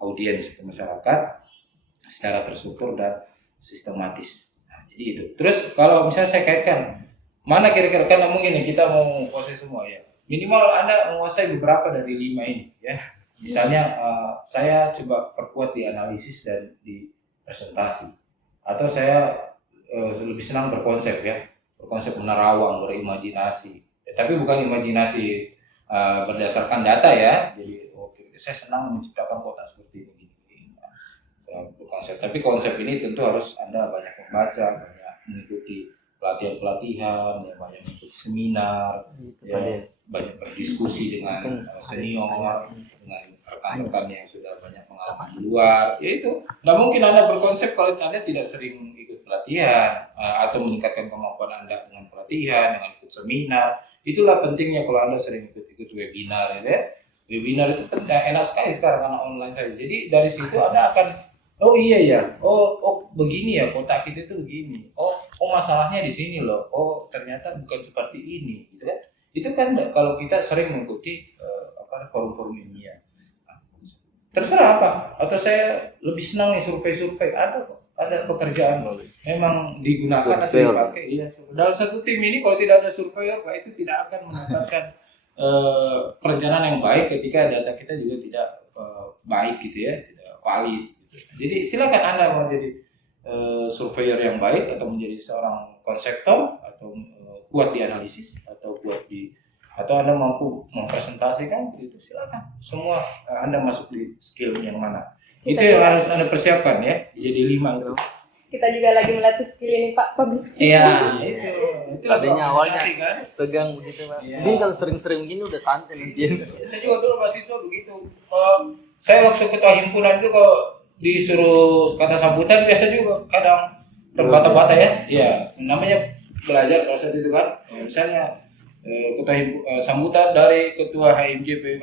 audiens masyarakat secara terstruktur dan sistematis. Nah, jadi itu. Terus kalau misalnya saya kaitkan, mana kira-kira, kan mungkin kita mau menguasai semua ya. Minimal Anda menguasai beberapa dari 5 ini ya. Misalnya saya coba perkuat di analisis dan di presentasi, atau saya lebih senang berkonsep ya, berkonsep menerawang, berimajinasi. Tapi bukan imajinasi berdasarkan data ya. Jadi saya senang menciptakan kota seperti ini. Berkonsep, tapi konsep ini tentu harus Anda banyak membaca, banyak mengikuti pelatihan-pelatihan, ya, banyak mengikuti seminar, ya, banyak berdiskusi dengan senior, dengan rekan-rekan yang sudah banyak pengalaman di luar. Ya itu, nggak mungkin Anda berkonsep kalau Anda tidak sering ikut pelatihan atau meningkatkan kemampuan Anda dengan pelatihan, dengan ikut seminar. Itulah pentingnya kalau Anda sering ikut webinar, ya. Webinar itu kan enak sekali sekarang karena online saja. Jadi dari situ Anda akan, oh iya ya, oh begini ya, kota kita itu begini. Oh masalahnya di sini loh. Oh ternyata bukan seperti ini, gitu kan? Itu kan kalau kita sering mengikuti forum-forum ilmiah. Terserah apa? Atau saya lebih senang nih survei-survei, ada kok, ada pekerjaan loh. Memang digunakan atau dipakai. Iya. Dalam satu tim ini kalau tidak ada surveyor, Pak, itu tidak akan mendapatkan perencanaan yang baik ketika data kita juga tidak baik gitu ya, tidak valid. Jadi silakan Anda mau jadi surveyor yang baik atau menjadi seorang konseptor atau kuat di analisis atau atau Anda mampu mempresentasikan itu silakan. Semua Anda masuk di skill yang mana. Itu yang harus Anda persiapkan ya. Jadi 5 itu. Kita juga lagi melatih skill ini Pak, public speaking. Iya, itu. Tadinya awalnya kan? tegang begitu Pak. Iya. Ini kalau sering-sering gini udah santai nanti. Saya juga dulu mahasiswa begitu. Saya waktu ketua himpunan itu kalau disuruh kata sambutan biasa juga kadang terbata-bata ya. Iya, namanya belajar pada saat itu kan. Misalnya ketua sambutan dari ketua HMJP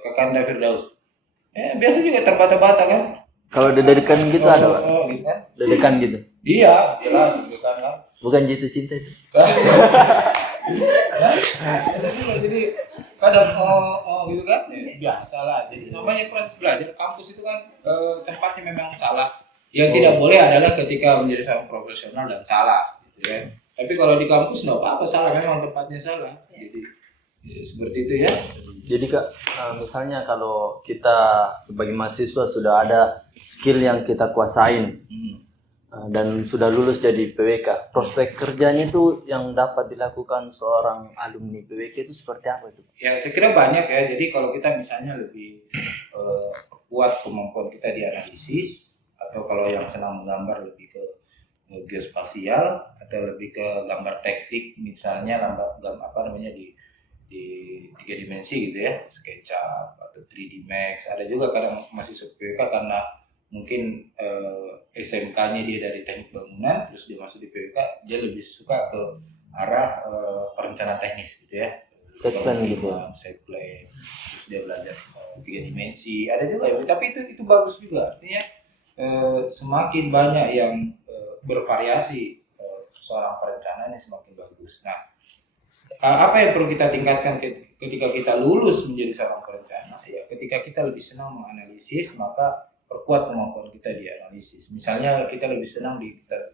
Kakanda Firdaus. Biasa juga terbata-bata kan. Kalau dedekan gitu ada Pak? Gitu kan. Dedekan gitu? Iya, jelas dedekan kan. Bukan jatuh cinta itu? Jadi kadang gitu kan, biasa lah. Jadi namanya proses belajar kampus itu kan tempatnya memang salah. Yang tidak boleh adalah ketika menjadi seorang profesional dan salah, gitu ya. Tapi kalau di kampus nggak apa-apa salah, memang tempatnya salah. Jadi seperti itu ya. Jadi Kak, misalnya kalau kita sebagai mahasiswa sudah ada skill yang kita kuasain dan sudah lulus jadi PWK, prospek kerjanya itu yang dapat dilakukan seorang alumni PWK itu seperti apa itu? Ya saya kira banyak ya. Jadi kalau kita misalnya lebih kuat kemampuan kita di analisis, atau kalau yang senang menggambar lebih ke geospasial, atau lebih ke gambar teknik, misalnya di 3 dimensi gitu ya, SketchUp atau 3D Max. Ada juga kadang mahasiswa PWK karena mungkin SMK-nya dia dari teknik bangunan, terus dia masuk di PWK, dia lebih suka ke arah perencanaan teknis gitu ya. Set plan gitu. Set plan. Terus dia belajar 3 dimensi. Ada juga ya, tapi itu bagus juga. Artinya semakin banyak yang bervariasi seorang perencana ini semakin bagus. Nah, apa yang perlu kita tingkatkan ketika kita lulus menjadi seorang perencana? Ya, ketika kita lebih senang menganalisis, maka perkuat kemampuan kita di analisis. Misalnya kita lebih senang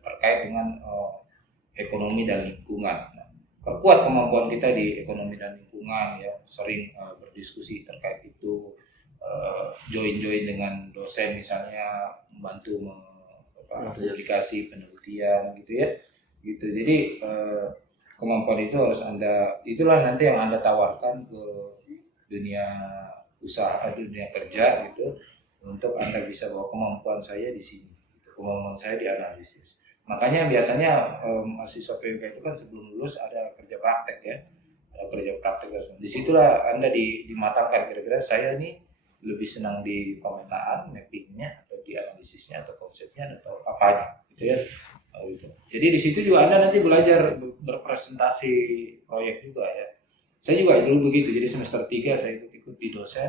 terkait dengan ekonomi dan lingkungan. Nah, perkuat kemampuan kita di ekonomi dan lingkungan ya, sering berdiskusi terkait itu, join dengan dosen misalnya, membantu publikasi penelitian gitu ya. Gitu. Jadi kemampuan itu harus itulah nanti yang Anda tawarkan ke dunia usaha, dunia kerja gitu, untuk Anda bisa bahwa kemampuan saya di sini, kemampuan saya di analisis. Makanya biasanya mahasiswa PWK itu kan sebelum lulus ada kerja praktek ya, ada kerja praktek. Disitulah Anda dimatangkan kira-kira saya ini lebih senang di pemetaan, mappingnya, atau di analisisnya, atau konsepnya, atau apanya, gitu ya. Gitu. Jadi di situ juga Anda nanti belajar berpresentasi proyek juga ya. Saya juga dulu begitu. Jadi semester 3 saya ikut di dosen,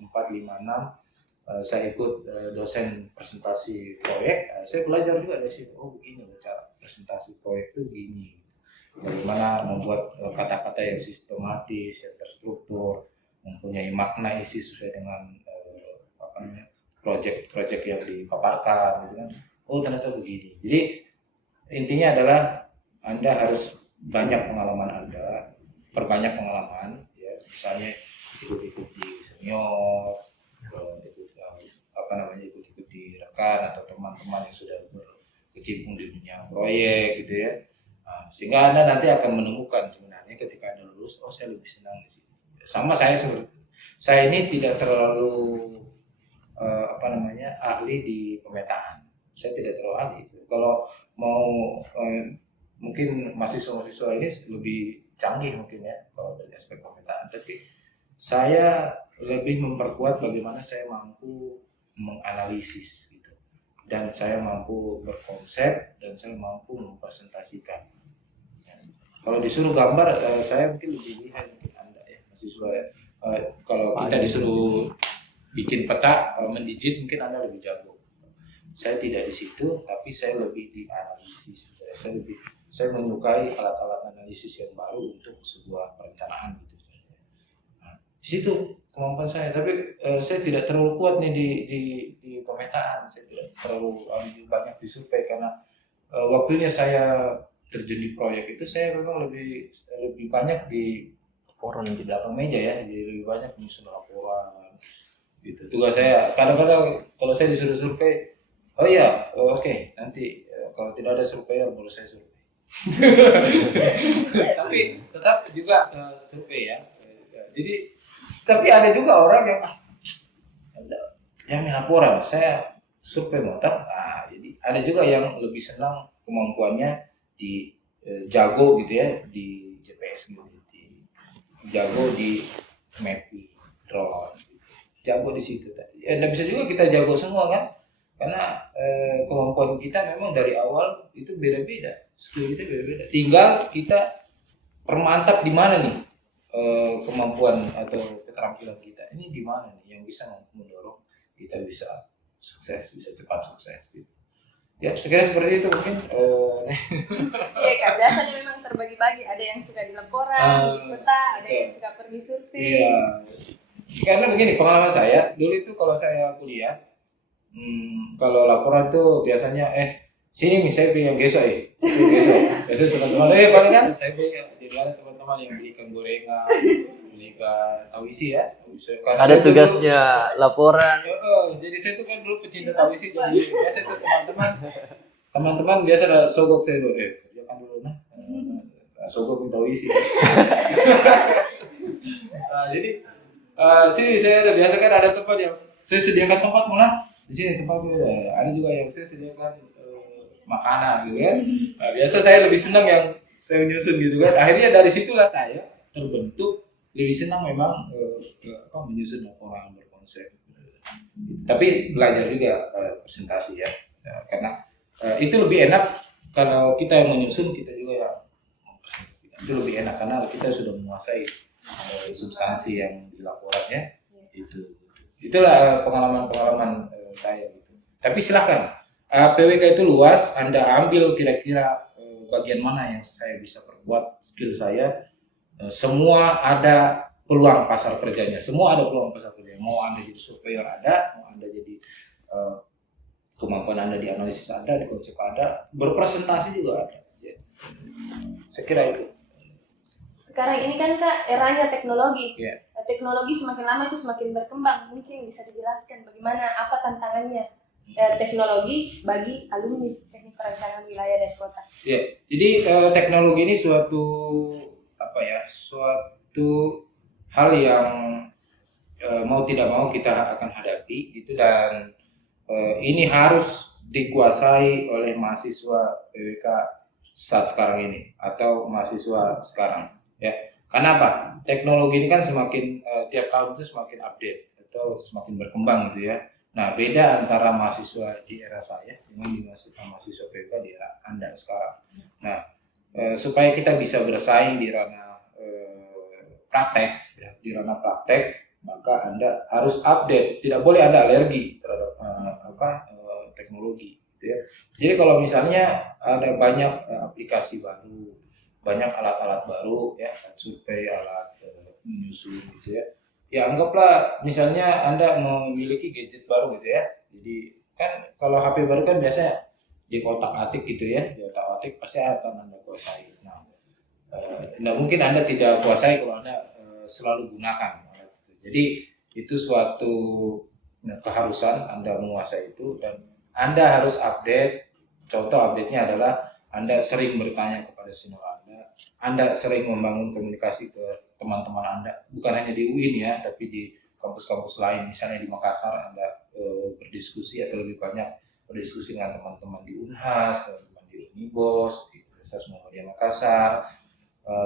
4, 5, 6 saya ikut dosen presentasi proyek. Saya belajar juga dari situ. Oh begini cara presentasi proyek itu gini. Bagaimana membuat kata-kata yang sistematis, yang terstruktur, mempunyai makna isi sesuai dengan proyek yang dipaparkan, gitu kan. Oh ternyata begini. Jadi intinya adalah Anda harus banyak pengalaman Anda, perbanyak pengalaman, ya misalnya ikut di senior, ikuti rekan atau teman-teman yang sudah berkecimpung di dunia proyek gitu ya. Nah, sehingga Anda nanti akan menemukan sebenarnya ketika Anda lulus, oh saya lebih senang di sini. Sama saya seperti itu. Saya ini tidak terlalu ahli di pemetaan. Saya tidak terlalu ahli. Kalau mau mungkin mahasiswa-mahasiswa ini lebih canggih mungkin ya kalau dari aspek pemetaan. Tapi saya lebih memperkuat bagaimana saya mampu menganalisis gitu. Dan saya mampu berkonsep dan saya mampu mempresentasikan. Kalau disuruh gambar, saya mungkin lebih lihai mungkin Anda ya mahasiswa ya. Kalau kita disuruh bikin peta, mendigit mungkin Anda lebih jago. Saya tidak di situ, tapi saya lebih di analisis. Saya menyukai alat-alat analisis yang baru untuk sebuah perencanaan gitu. Nah, di situ kemampuan saya, tapi saya tidak terlalu kuat nih di pemetaan. Saya tidak terlalu banyak di survei karena waktunya saya terjun di proyek itu saya memang lebih banyak di laporan di belakang meja ya, jadi lebih banyak menyusun laporan gitu. Tugas saya kadang-kadang kalau saya disuruh survei, oh iya, oke, nanti kalau tidak ada surveyor baru saya survei. Tapi tetap juga survei ya. Jadi tapi ada juga orang yang yang laporan, saya survei motor. Jadi ada juga yang lebih senang kemampuannya di jago gitu ya di GPS gitu, jago di mapping, drone, jago di situ. Ya, tidak bisa juga kita jago semua kan, karena kemampuan kita memang dari awal itu beda-beda, skill kita beda-beda. Tinggal kita permantap di mana nih kemampuan atau keterampilan kita ini di mana nih yang bisa mendorong kita bisa sukses, bisa cepat sukses gitu. Ya, sekiranya seperti itu mungkin. Iya Kak, biasanya memang terbagi-bagi. Ada yang suka di laporan, di peta, ada yang suka pergi survei. Iya. Karena begini pengalaman saya, dulu itu kalau saya kuliah, kalau laporan tuh biasanya sini nih saya yang besok Biasanya teman-teman, paling kan saya jadi ada teman-teman yang belikan gorengan, belikan tauisi ya. Karena Ada saya tugasnya laporan. jadi saya tuh kan dulu pecinta tauisi, jadi biasa tuh teman-teman biasa ada sogok saya tuh, kerjakan dulu sogok minta tauisi. Jadi sini saya ada biasa kan ada tempat yang saya sediakan tempat malah di sini tempat ada juga yang saya sediakan makanan gitu kan. Nah, biasa saya lebih senang yang saya menyusun gitu kan. Akhirnya dari situlah saya terbentuk lebih senang memang menyusun laporan berkonsep. Tapi belajar juga presentasi ya, karena itu lebih enak kalau kita yang menyusun, kita juga yang mempresentasikan. Itu lebih enak karena kita sudah menguasai substansi yang di laporannya. Itulah pengalaman saya gitu. Tapi silakan, PWK itu luas, Anda ambil kira-kira bagian mana yang saya bisa perbuat skill saya. Semua ada peluang pasar kerjanya, semua ada peluang pasar kerjanya. Mau Anda jadi surveyor ada, mau Anda jadi kemampuan Anda di analisis ada, di konsep ada, berpresentasi juga ada. Ya. Saya kira itu. Sekarang ini kan Kak eranya teknologi. Yeah. Teknologi semakin lama itu semakin berkembang. Mungkin bisa dijelaskan bagaimana apa tantangannya teknologi bagi alumni teknik perencanaan wilayah dan kota. Yeah. Jadi teknologi ini suatu hal yang mau tidak mau kita akan hadapi gitu, dan ini harus dikuasai oleh mahasiswa PWK saat sekarang ini atau mahasiswa sekarang ya. Kenapa? Teknologi ini kan semakin tiap tahun itu semakin update atau semakin berkembang gitu ya. Nah, beda antara mahasiswa di era saya dengan mahasiswa PWK di era Anda sekarang. Nah, supaya kita bisa bersaing di ranah praktek, maka Anda harus update. Tidak boleh ada alergi terhadap teknologi, gitu ya. Jadi kalau misalnya ada banyak aplikasi baru, banyak alat-alat baru, ya, survei, alat menyusun, gitu ya. Ya anggaplah misalnya Anda memiliki gadget baru, gitu ya. Jadi kan kalau HP baru kan biasanya di kotak-atik gitu ya, di kotak-atik pasti akan Anda kuasai. Nah, tidak mungkin Anda tidak kuasai kalau Anda selalu gunakan. Jadi itu suatu keharusan Anda menguasai itu, dan Anda harus update. Contoh update-nya adalah Anda sering bertanya kepada senior Anda sering membangun komunikasi ke teman-teman Anda, bukan hanya di UIN ya, tapi di kampus-kampus lain, misalnya di Makassar Anda berdiskusi atau lebih banyak berdiskusi dengan teman-teman di Unhas, teman-teman di Unibos, di Universitas Muhammadiyah Makassar,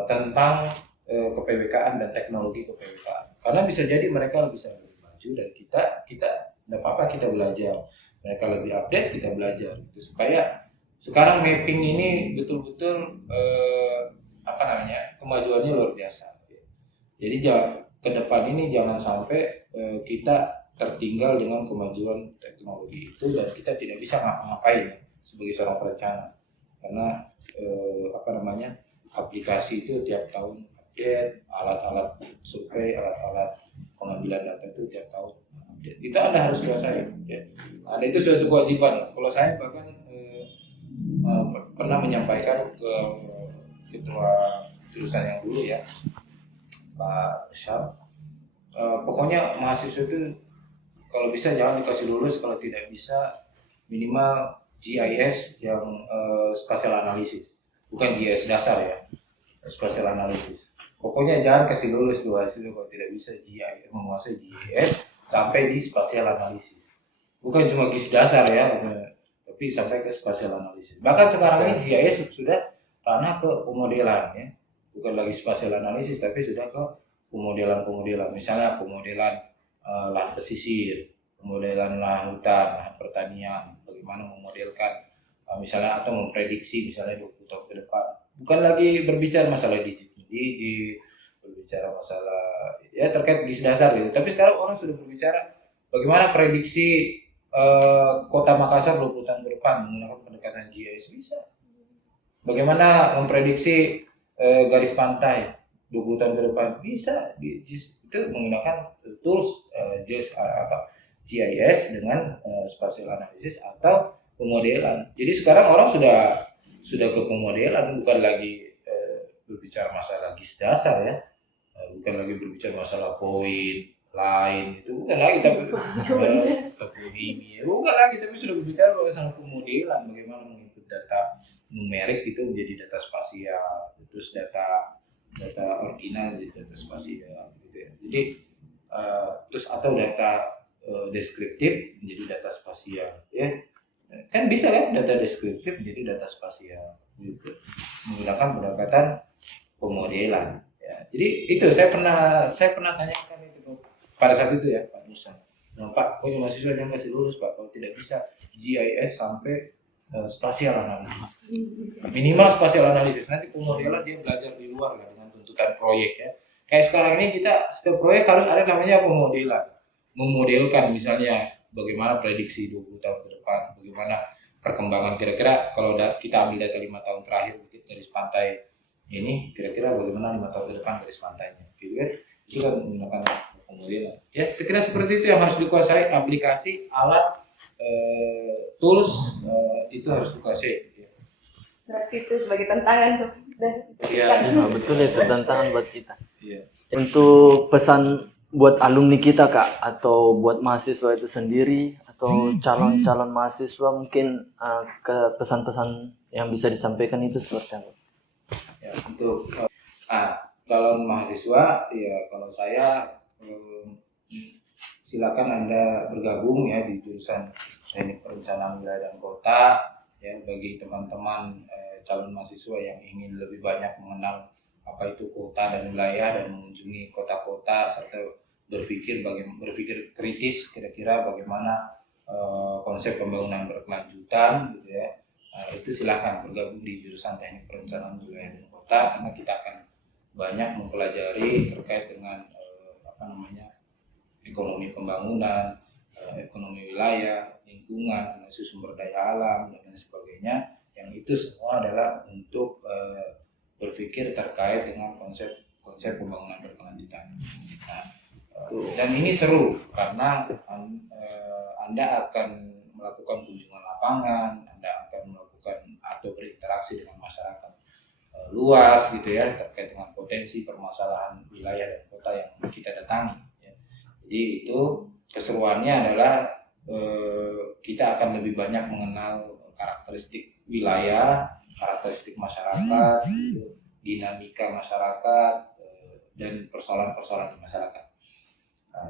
tentang kePWK-an dan teknologi kePWK-an. Karena bisa jadi mereka bisa lebih maju dan kita tidak apa-apa, kita belajar. Mereka lebih update, kita belajar. Gitu. Supaya sekarang mapping ini betul-betul kemajuannya luar biasa. Jadi ke depan ini jangan sampai kita tertinggal dengan kemajuan teknologi itu dan kita tidak bisa ngapa-ngapain sebagai seorang perencana. Karena aplikasi itu tiap tahun update, alat-alat survei, alat-alat pengambilan data itu tiap tahun update. Itu Anda harus kuasai. Ya. Ada itu suatu kewajiban. Kalau saya bahkan pernah menyampaikan ke ketua jurusan yang dulu ya, Pak Syam, pokoknya mahasiswa itu kalau bisa jangan dikasih lulus, kalau tidak bisa minimal GIS yang spatial analysis, bukan GIS dasar ya, spatial analysis. Pokoknya jangan kasih lulus dua hasil kalau tidak bisa GIS, menguasai GIS sampai di spatial analysis. Bukan cuma GIS dasar ya, tapi sampai ke spatial analysis. Bahkan sekarang ini GIS sudah ranah ke pemodelan ya, bukan lagi spatial analysis tapi sudah ke pemodelan. Misalnya pemodelan lahan pesisir, pemodelan lahan hutan, lahan pertanian, bagaimana memodelkan misalnya atau memprediksi misalnya 20 tahun ke depan. Bukan lagi berbicara masalah digit, berbicara masalah ya terkait GIS dasar gitu. Tapi sekarang orang sudah berbicara bagaimana prediksi Kota Makassar 20 tahun ke depan menggunakan pendekatan GIS bisa. Bagaimana memprediksi garis pantai 20 tahun ke depan bisa itu menggunakan tools GIS dengan spatial analysis atau pemodelan. Jadi sekarang orang sudah ke pemodelan, bukan lagi berbicara masalah GIS dasar ya, bukan lagi berbicara masalah poin lain, itu bukan lagi, tapi bukan lagi, tapi sudah berbicara masalah pemodelan, bagaimana menginput data numerik itu menjadi data spasial, terus data ordinal menjadi data spasial gitu ya. Jadi terus atau data deskriptif menjadi data spasial ya, kan bisa kan data deskriptif menjadi data spasial gitu, menggunakan pendekatan pemodelan ya. Jadi itu saya pernah tanyakan itu pada saat itu ya Pak Nusan, nah, Pak, kok mahasiswa jangan kasih lulus Pak kalau tidak bisa GIS sampai spasial analisis, minimal spasial analisis, nanti pemodelan dia belajar di luar ya, dengan tuntutan proyek ya. Kayak sekarang ini kita setiap proyek harus ada namanya pemodelan, memodelkan misalnya bagaimana prediksi 20 tahun ke depan, bagaimana perkembangan kira-kira kalau kita ambil data 5 tahun terakhir garis pantai ini, kira-kira bagaimana 5 tahun ke depan garis pantainya gitu kan, itu kan menggunakan pemodelan ya. Saya kira seperti itu yang harus dikuasai, aplikasi, alat, tools, itu harus dikuasai ya. Berarti itu sebagai tantangan Iya, betul itu tantangan buat kita. iya. Untuk pesan buat alumni kita Kak, atau buat mahasiswa itu sendiri, atau calon-calon mahasiswa mungkin ke pesan-pesan yang bisa disampaikan itu seperti apa? Ya, untuk calon mahasiswa ya, kalau saya silakan Anda bergabung ya di jurusan Teknik Perencanaan Wilayah dan Kota ya. Bagi teman-teman calon mahasiswa yang ingin lebih banyak mengenal apa itu kota dan wilayah dan mengunjungi kota-kota serta berpikir kritis kira-kira bagaimana konsep pembangunan berkelanjutan gitu ya, itu silakan bergabung di jurusan Teknik Perencanaan Wilayah dan Kota, karena kita akan banyak mempelajari terkait dengan ekonomi pembangunan, ekonomi wilayah, lingkungan, sumber daya alam dan lain sebagainya, yang itu semua adalah untuk berpikir terkait dengan konsep pembangunan berkelanjutan. Nah, dan ini seru karena Anda akan melakukan kunjungan lapangan, Anda akan melakukan atau berinteraksi dengan masyarakat luas gitu ya, terkait dengan potensi permasalahan wilayah dan kota yang kita datangi ya. Jadi itu keseruannya adalah kita akan lebih banyak mengenal karakteristik wilayah, karakteristik masyarakat, dinamika masyarakat, dan persoalan-persoalan di masyarakat.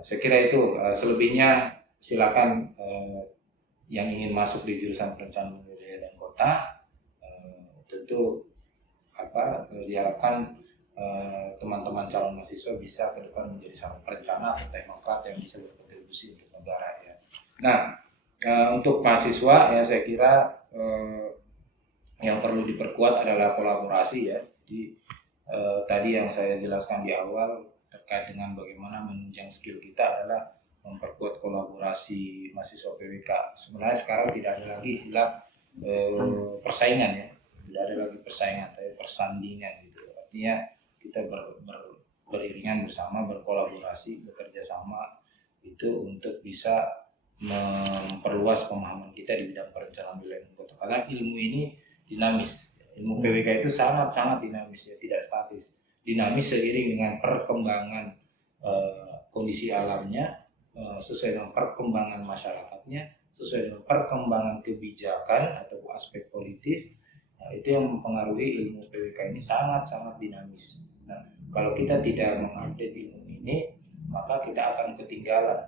Saya kira itu. Selebihnya silakan yang ingin masuk di jurusan perencanaan wilayah dan kota, tentu diharapkan teman-teman calon mahasiswa bisa ke depan menjadi seorang perencana atau teknokrat yang bisa berkontribusi untuk negara ya. Nah, untuk mahasiswa ya saya kira yang perlu diperkuat adalah kolaborasi ya. Jadi tadi yang saya jelaskan di awal terkait dengan bagaimana menunjang skill kita adalah memperkuat kolaborasi mahasiswa PWK. Sebenarnya sekarang tidak ada lagi istilah persaingan ya, tidak ada lagi persaingan, tapi persandingan gitu. Artinya kita beriringan bersama, berkolaborasi, bekerja sama itu untuk bisa memperluas pemahaman kita di bidang perencanaan wilayah dan kota. Karena ilmu ini dinamis, ilmu PWK itu sangat dinamis ya, tidak statis. Dinamis seiring dengan perkembangan kondisi alamnya, sesuai dengan perkembangan masyarakatnya, sesuai dengan perkembangan kebijakan atau aspek politis. Nah, itu yang mempengaruhi ilmu PWK ini sangat dinamis. Nah, kalau kita tidak mengupdate ilmu ini, maka kita akan ketinggalan,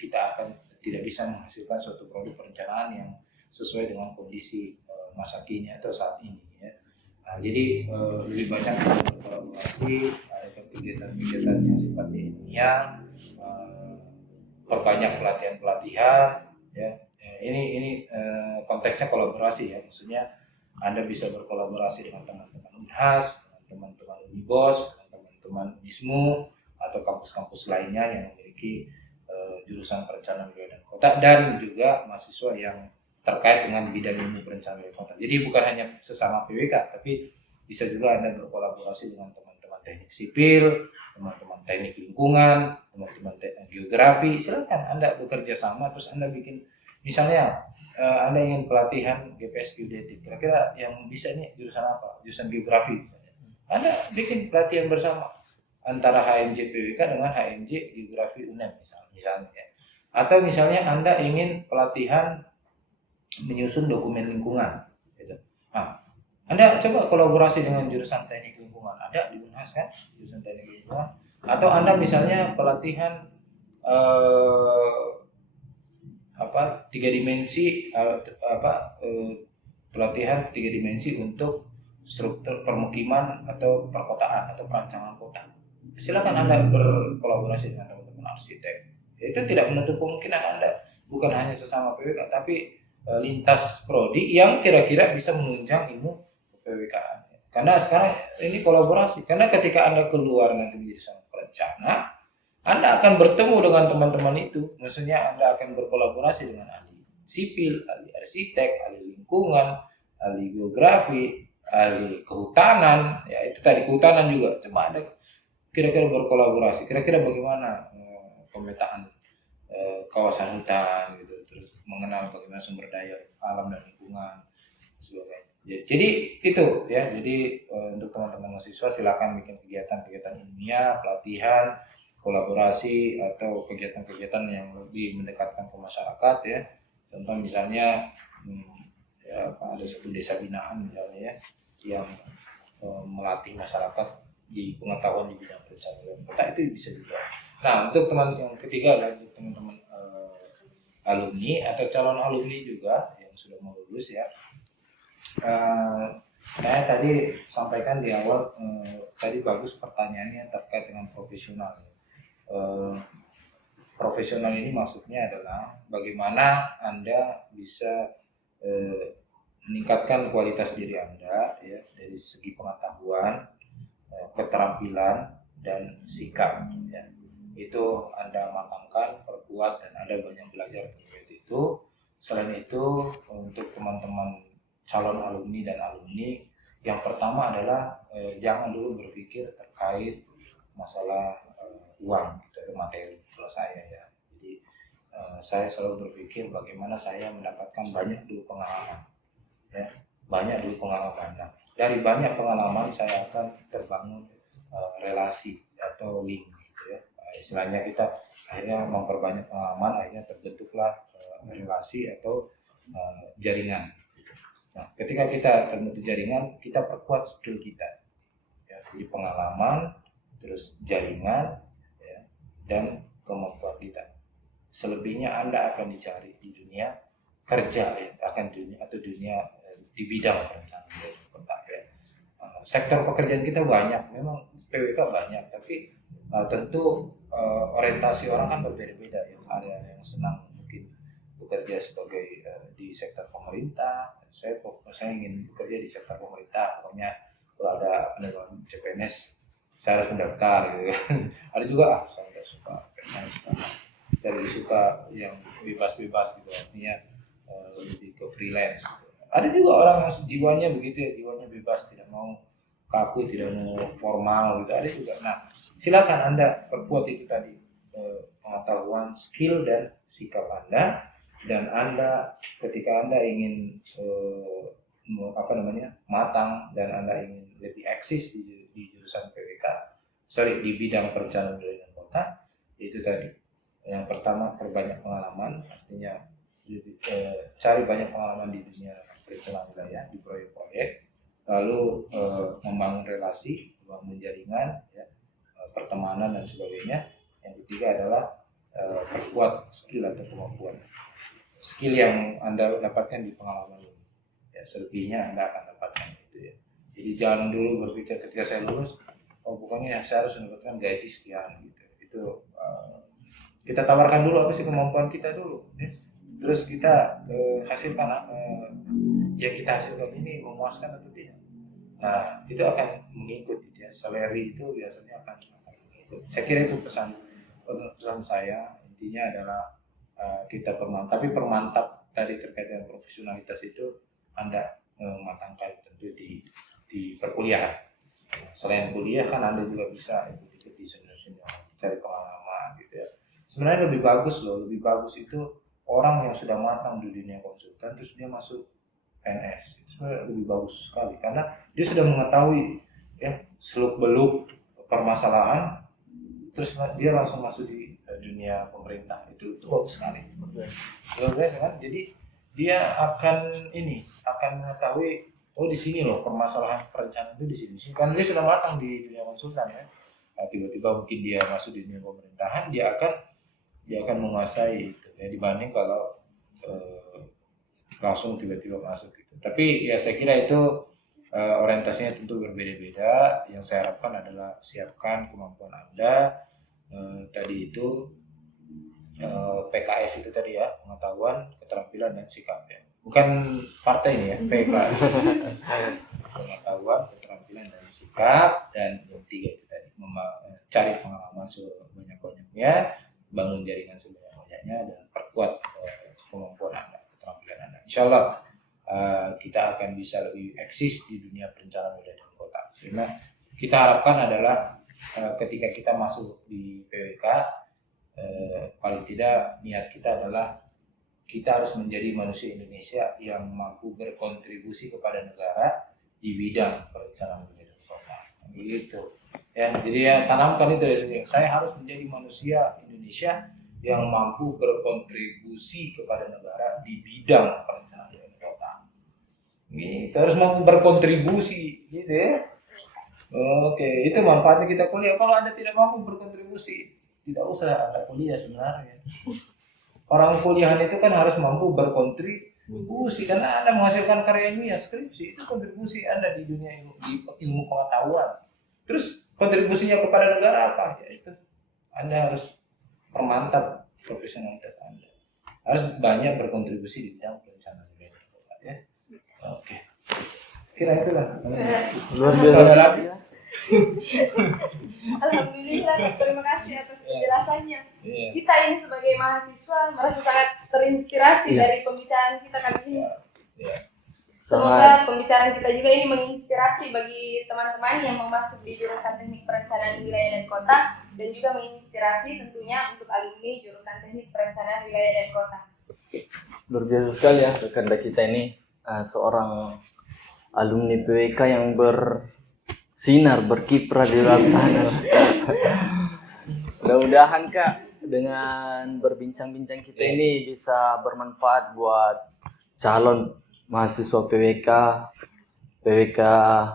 kita akan tidak bisa menghasilkan suatu produk perencanaan yang sesuai dengan kondisi masa kini atau saat ini ya. Nah, jadi lebih banyak berkolaborasi, ada kegiatan-kegiatan yang sifatnya ilmiah, perbanyak pelatihan ya. Ini konteksnya kolaborasi ya, maksudnya Anda bisa berkolaborasi dengan teman-teman Unhas, dengan teman-teman Unibos, dengan teman-teman Unismu atau kampus-kampus lainnya yang memiliki jurusan perencanaan wilayah dan kota, dan juga mahasiswa yang terkait dengan bidang ilmu perencanaan wilayah kota. Jadi bukan hanya sesama PWK, tapi bisa juga Anda berkolaborasi dengan teman-teman teknik sipil, teman-teman teknik lingkungan, teman-teman teknik geografi. Silakan Anda bekerja sama, terus Anda bikin, misalnya Anda ingin pelatihan GPS geodetik, kira-kira yang bisa nih jurusan apa? Jurusan geografi misalnya. Anda bikin pelatihan bersama antara HMJ PWK dengan HMJ Geografi UNEM misalnya. Atau misalnya Anda ingin pelatihan menyusun dokumen lingkungan gitu. Nah, Anda coba kolaborasi dengan jurusan teknik lingkungan, ada di Unhas kan, jurusan teknik lingkungan. Atau Anda misalnya pelatihan tiga dimensi, pelatihan tiga dimensi untuk struktur permukiman atau perkotaan atau perancangan kota. Silakan Anda berkolaborasi dengan teman-teman arsitek. Itu tidak menutup kemungkinan Anda bukan hanya sesama PWK, tapi lintas prodi yang kira-kira bisa menunjang ilmu PWK. Karena sekarang ini kolaborasi. Karena ketika Anda keluar nanti menjadi seorang perencana, Anda akan bertemu dengan teman-teman itu. Maksudnya Anda akan berkolaborasi dengan ahli sipil, ahli arsitek, ahli lingkungan, ahli geografi, ahli kehutanan. Ya itu tadi kehutanan juga. Coba Anda kira-kira berkolaborasi. Kira-kira bagaimana pemetaan kawasan hutan gitu, terus mengenal bagaimana sumber daya alam dan lingkungan sebagainya. Jadi itu ya. Jadi untuk teman-teman mahasiswa silakan bikin kegiatan-kegiatan ilmiah, pelatihan, kolaborasi atau kegiatan-kegiatan yang lebih mendekatkan ke masyarakat ya. Contoh misalnya ada satu desa binaan misalnya ya, yang melatih masyarakat di pengetahuan di bidang perencanaan kota, itu bisa juga. Nah, untuk teman yang ketiga adalah untuk teman-teman alumni atau calon alumni juga yang sudah mau lulus ya. Saya tadi sampaikan di awal, tadi bagus pertanyaannya terkait dengan profesional. Profesional ini maksudnya adalah bagaimana Anda bisa meningkatkan kualitas diri Anda ya, dari segi pengetahuan, keterampilan dan sikap ya. Itu Anda matangkan, perkuat, dan Anda banyak belajar terkait itu. Selain itu, untuk teman-teman calon alumni dan alumni, yang pertama adalah jangan dulu berpikir terkait masalah uang gitu, materi. Kalau saya ya, jadi saya selalu berpikir bagaimana saya mendapatkan banyak dulu pengalaman ya, banyak dulu pengalaman. Nah, dari banyak pengalaman saya akan terbangun relasi atau link gitu ya, istilahnya kita akhirnya memperbanyak pengalaman, akhirnya terbentuklah relasi atau jaringan. Nah, ketika kita terbentuk jaringan, kita perkuat skill kita, ya, jadi pengalaman, terus jaringan, ya, dan kemampuan kita. Selebihnya Anda akan dicari di dunia kerja, ya, dunia di bidang perencanaan wilayah dan kota. Ya. Sektor pekerjaan kita banyak, memang PWK banyak, tapi tentu orientasi orang kan berbeda-beda. Ya. Ada yang senang mungkin bekerja sebagai di sektor pemerintah. Saya ingin bekerja di sektor pemerintah, pokoknya kalau ada penerimaan CPNS saya harus mendaftar gitu. Ada juga saya nggak suka PNS, saya lebih suka yang bebas-bebas gitu, artinya lebih ke freelance gitu. Ada juga orang yang jiwanya begitu ya, jiwanya bebas, tidak mau kaku, tidak mau formal gitu, ada juga. Nah, silakan Anda perkuat itu tadi, pengetahuan, skill dan sikap Anda. Dan Anda ketika Anda ingin matang dan Anda ingin lebih eksis di jurusan PWK, di bidang perencanaan wilayah dan kota, itu tadi yang pertama, perbanyak pengalaman, artinya cari banyak pengalaman di dunia perencanaan wilayah, di proyek-proyek, lalu membangun relasi, membangun jaringan, ya, pertemanan dan sebagainya. Yang ketiga adalah perkuat skill atau kemampuan. Skill yang Anda dapatkan di pengalaman ini, ya, selebihnya Anda akan dapatkan itu, ya. Jadi jangan dulu berpikir ketika saya lulus, bukannya saya harus mendapatkan gaji sekian gitu. Itu kita tawarkan dulu apa sih kemampuan kita dulu, ya. Terus kita hasilkan yang kita hasilkan ini memuaskan atau tidak. Nah, itu akan mengikut, ya. Salary itu biasanya akan mengikut. Saya kira itu pesan saya, intinya adalah kita permantap tadi terkait dengan profesionalitas itu Anda matangkan tentu di perkuliahan. Selain kuliah kan Anda juga bisa ikut di senior-senior, cari pengalaman gitu, ya. Sebenarnya lebih bagus itu orang yang sudah matang di dunia konsultan terus dia masuk PNS. Itu sebenarnya lebih bagus sekali karena dia sudah mengetahui, ya, seluk-beluk permasalahan, terus dia langsung masuk di dunia pemerintah. Itu bagus sekali. Luar biasa kan? Jadi dia akan mengetahui, oh di sini loh permasalahan perencanaan itu di sini. Kan dia sudah matang di dunia konsultan, ya. Nah, tiba-tiba mungkin dia masuk di dunia pemerintahan, dia akan menguasai itu, ya, dibanding kalau langsung tiba-tiba masuk gitu. Tapi ya saya kira itu orientasinya tentu berbeda-beda. Yang saya harapkan adalah siapkan kemampuan Anda. Tadi itu PKS itu tadi, ya, pengetahuan, keterampilan dan sikap, ya. Bukan partai ini, ya, PKS. Pengetahuan, keterampilan dan sikap, dan yang ketiga itu tadi cari pengalaman sebanyak-banyaknya, bangun jaringan sebanyak-banyaknya, dan perkuat kemampuan Anda, keterampilan Anda. Insyaallah kita akan bisa lebih eksis di dunia perencanaan wilayah dan kota. Karena kita harapkan adalah ketika kita masuk di PWK, paling tidak niat kita adalah kita harus menjadi manusia Indonesia yang mampu berkontribusi kepada negara di bidang perencanaan wilayah dan kota. Gitu. Ya, jadi ya tanamkan itu, ya. Saya harus menjadi manusia Indonesia yang mampu berkontribusi kepada negara di bidang perencanaan wilayah dan kota. Gitu, harus mampu berkontribusi, gitu, ya. Oke, itu manfaatnya kita kuliah. Kalau Anda tidak mampu berkontribusi, tidak usah Anda kuliah sebenarnya. Orang kuliahan itu kan harus mampu berkontribusi karena Anda menghasilkan karya ilmiah, skripsi itu kontribusi Anda di dunia ilmu pengetahuan. Terus kontribusinya kepada negara apa? Ya itu Anda harus permantap profesionalitas Anda. Harus banyak berkontribusi di bidang perencanaan wilayah dan kota, ya. Oke. Kira itulah. Luar biasa. Alhamdulillah, terima kasih atas penjelasannya. Yeah. Kita ini sebagai mahasiswa merasa sangat terinspirasi dari pembicaraan kita kali ini. Semoga pembicaraan kita juga ini menginspirasi bagi teman-teman yang mau masuk di jurusan Teknik Perencanaan Wilayah dan Kota, dan juga menginspirasi tentunya untuk alumni jurusan Teknik Perencanaan Wilayah dan Kota. Luar biasa sekali, ya, rekan kita ini seorang alumni PWK yang bersinar, berkiprah di luar sana. Mudah-mudahan Kak dengan berbincang-bincang kita ini bisa bermanfaat buat calon mahasiswa PWK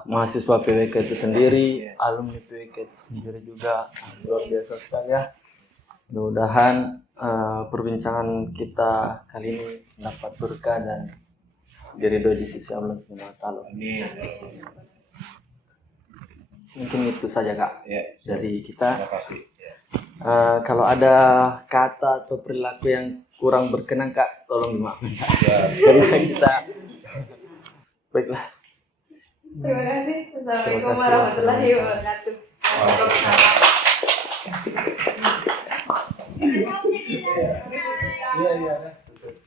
mahasiswa PWK itu sendiri, alumni PWK itu sendiri juga. Luar biasa sekali ya. Mudah-mudahan perbincangan kita kali ini dapat berkah dan diridhoi di sisi Allah Subhanahu wa taala. Amin. Mungkin itu saja Kak Ya, dari kita. terima kasih. Ya. Kalau ada kata atau perilaku yang kurang berkenan Kak, tolong dimaafkan Kak. Ya. Karena kita baiklah. Terima kasih. Assalamualaikum Terima kasih. warahmatullahi wabarakatuh. Waalaikumsalam.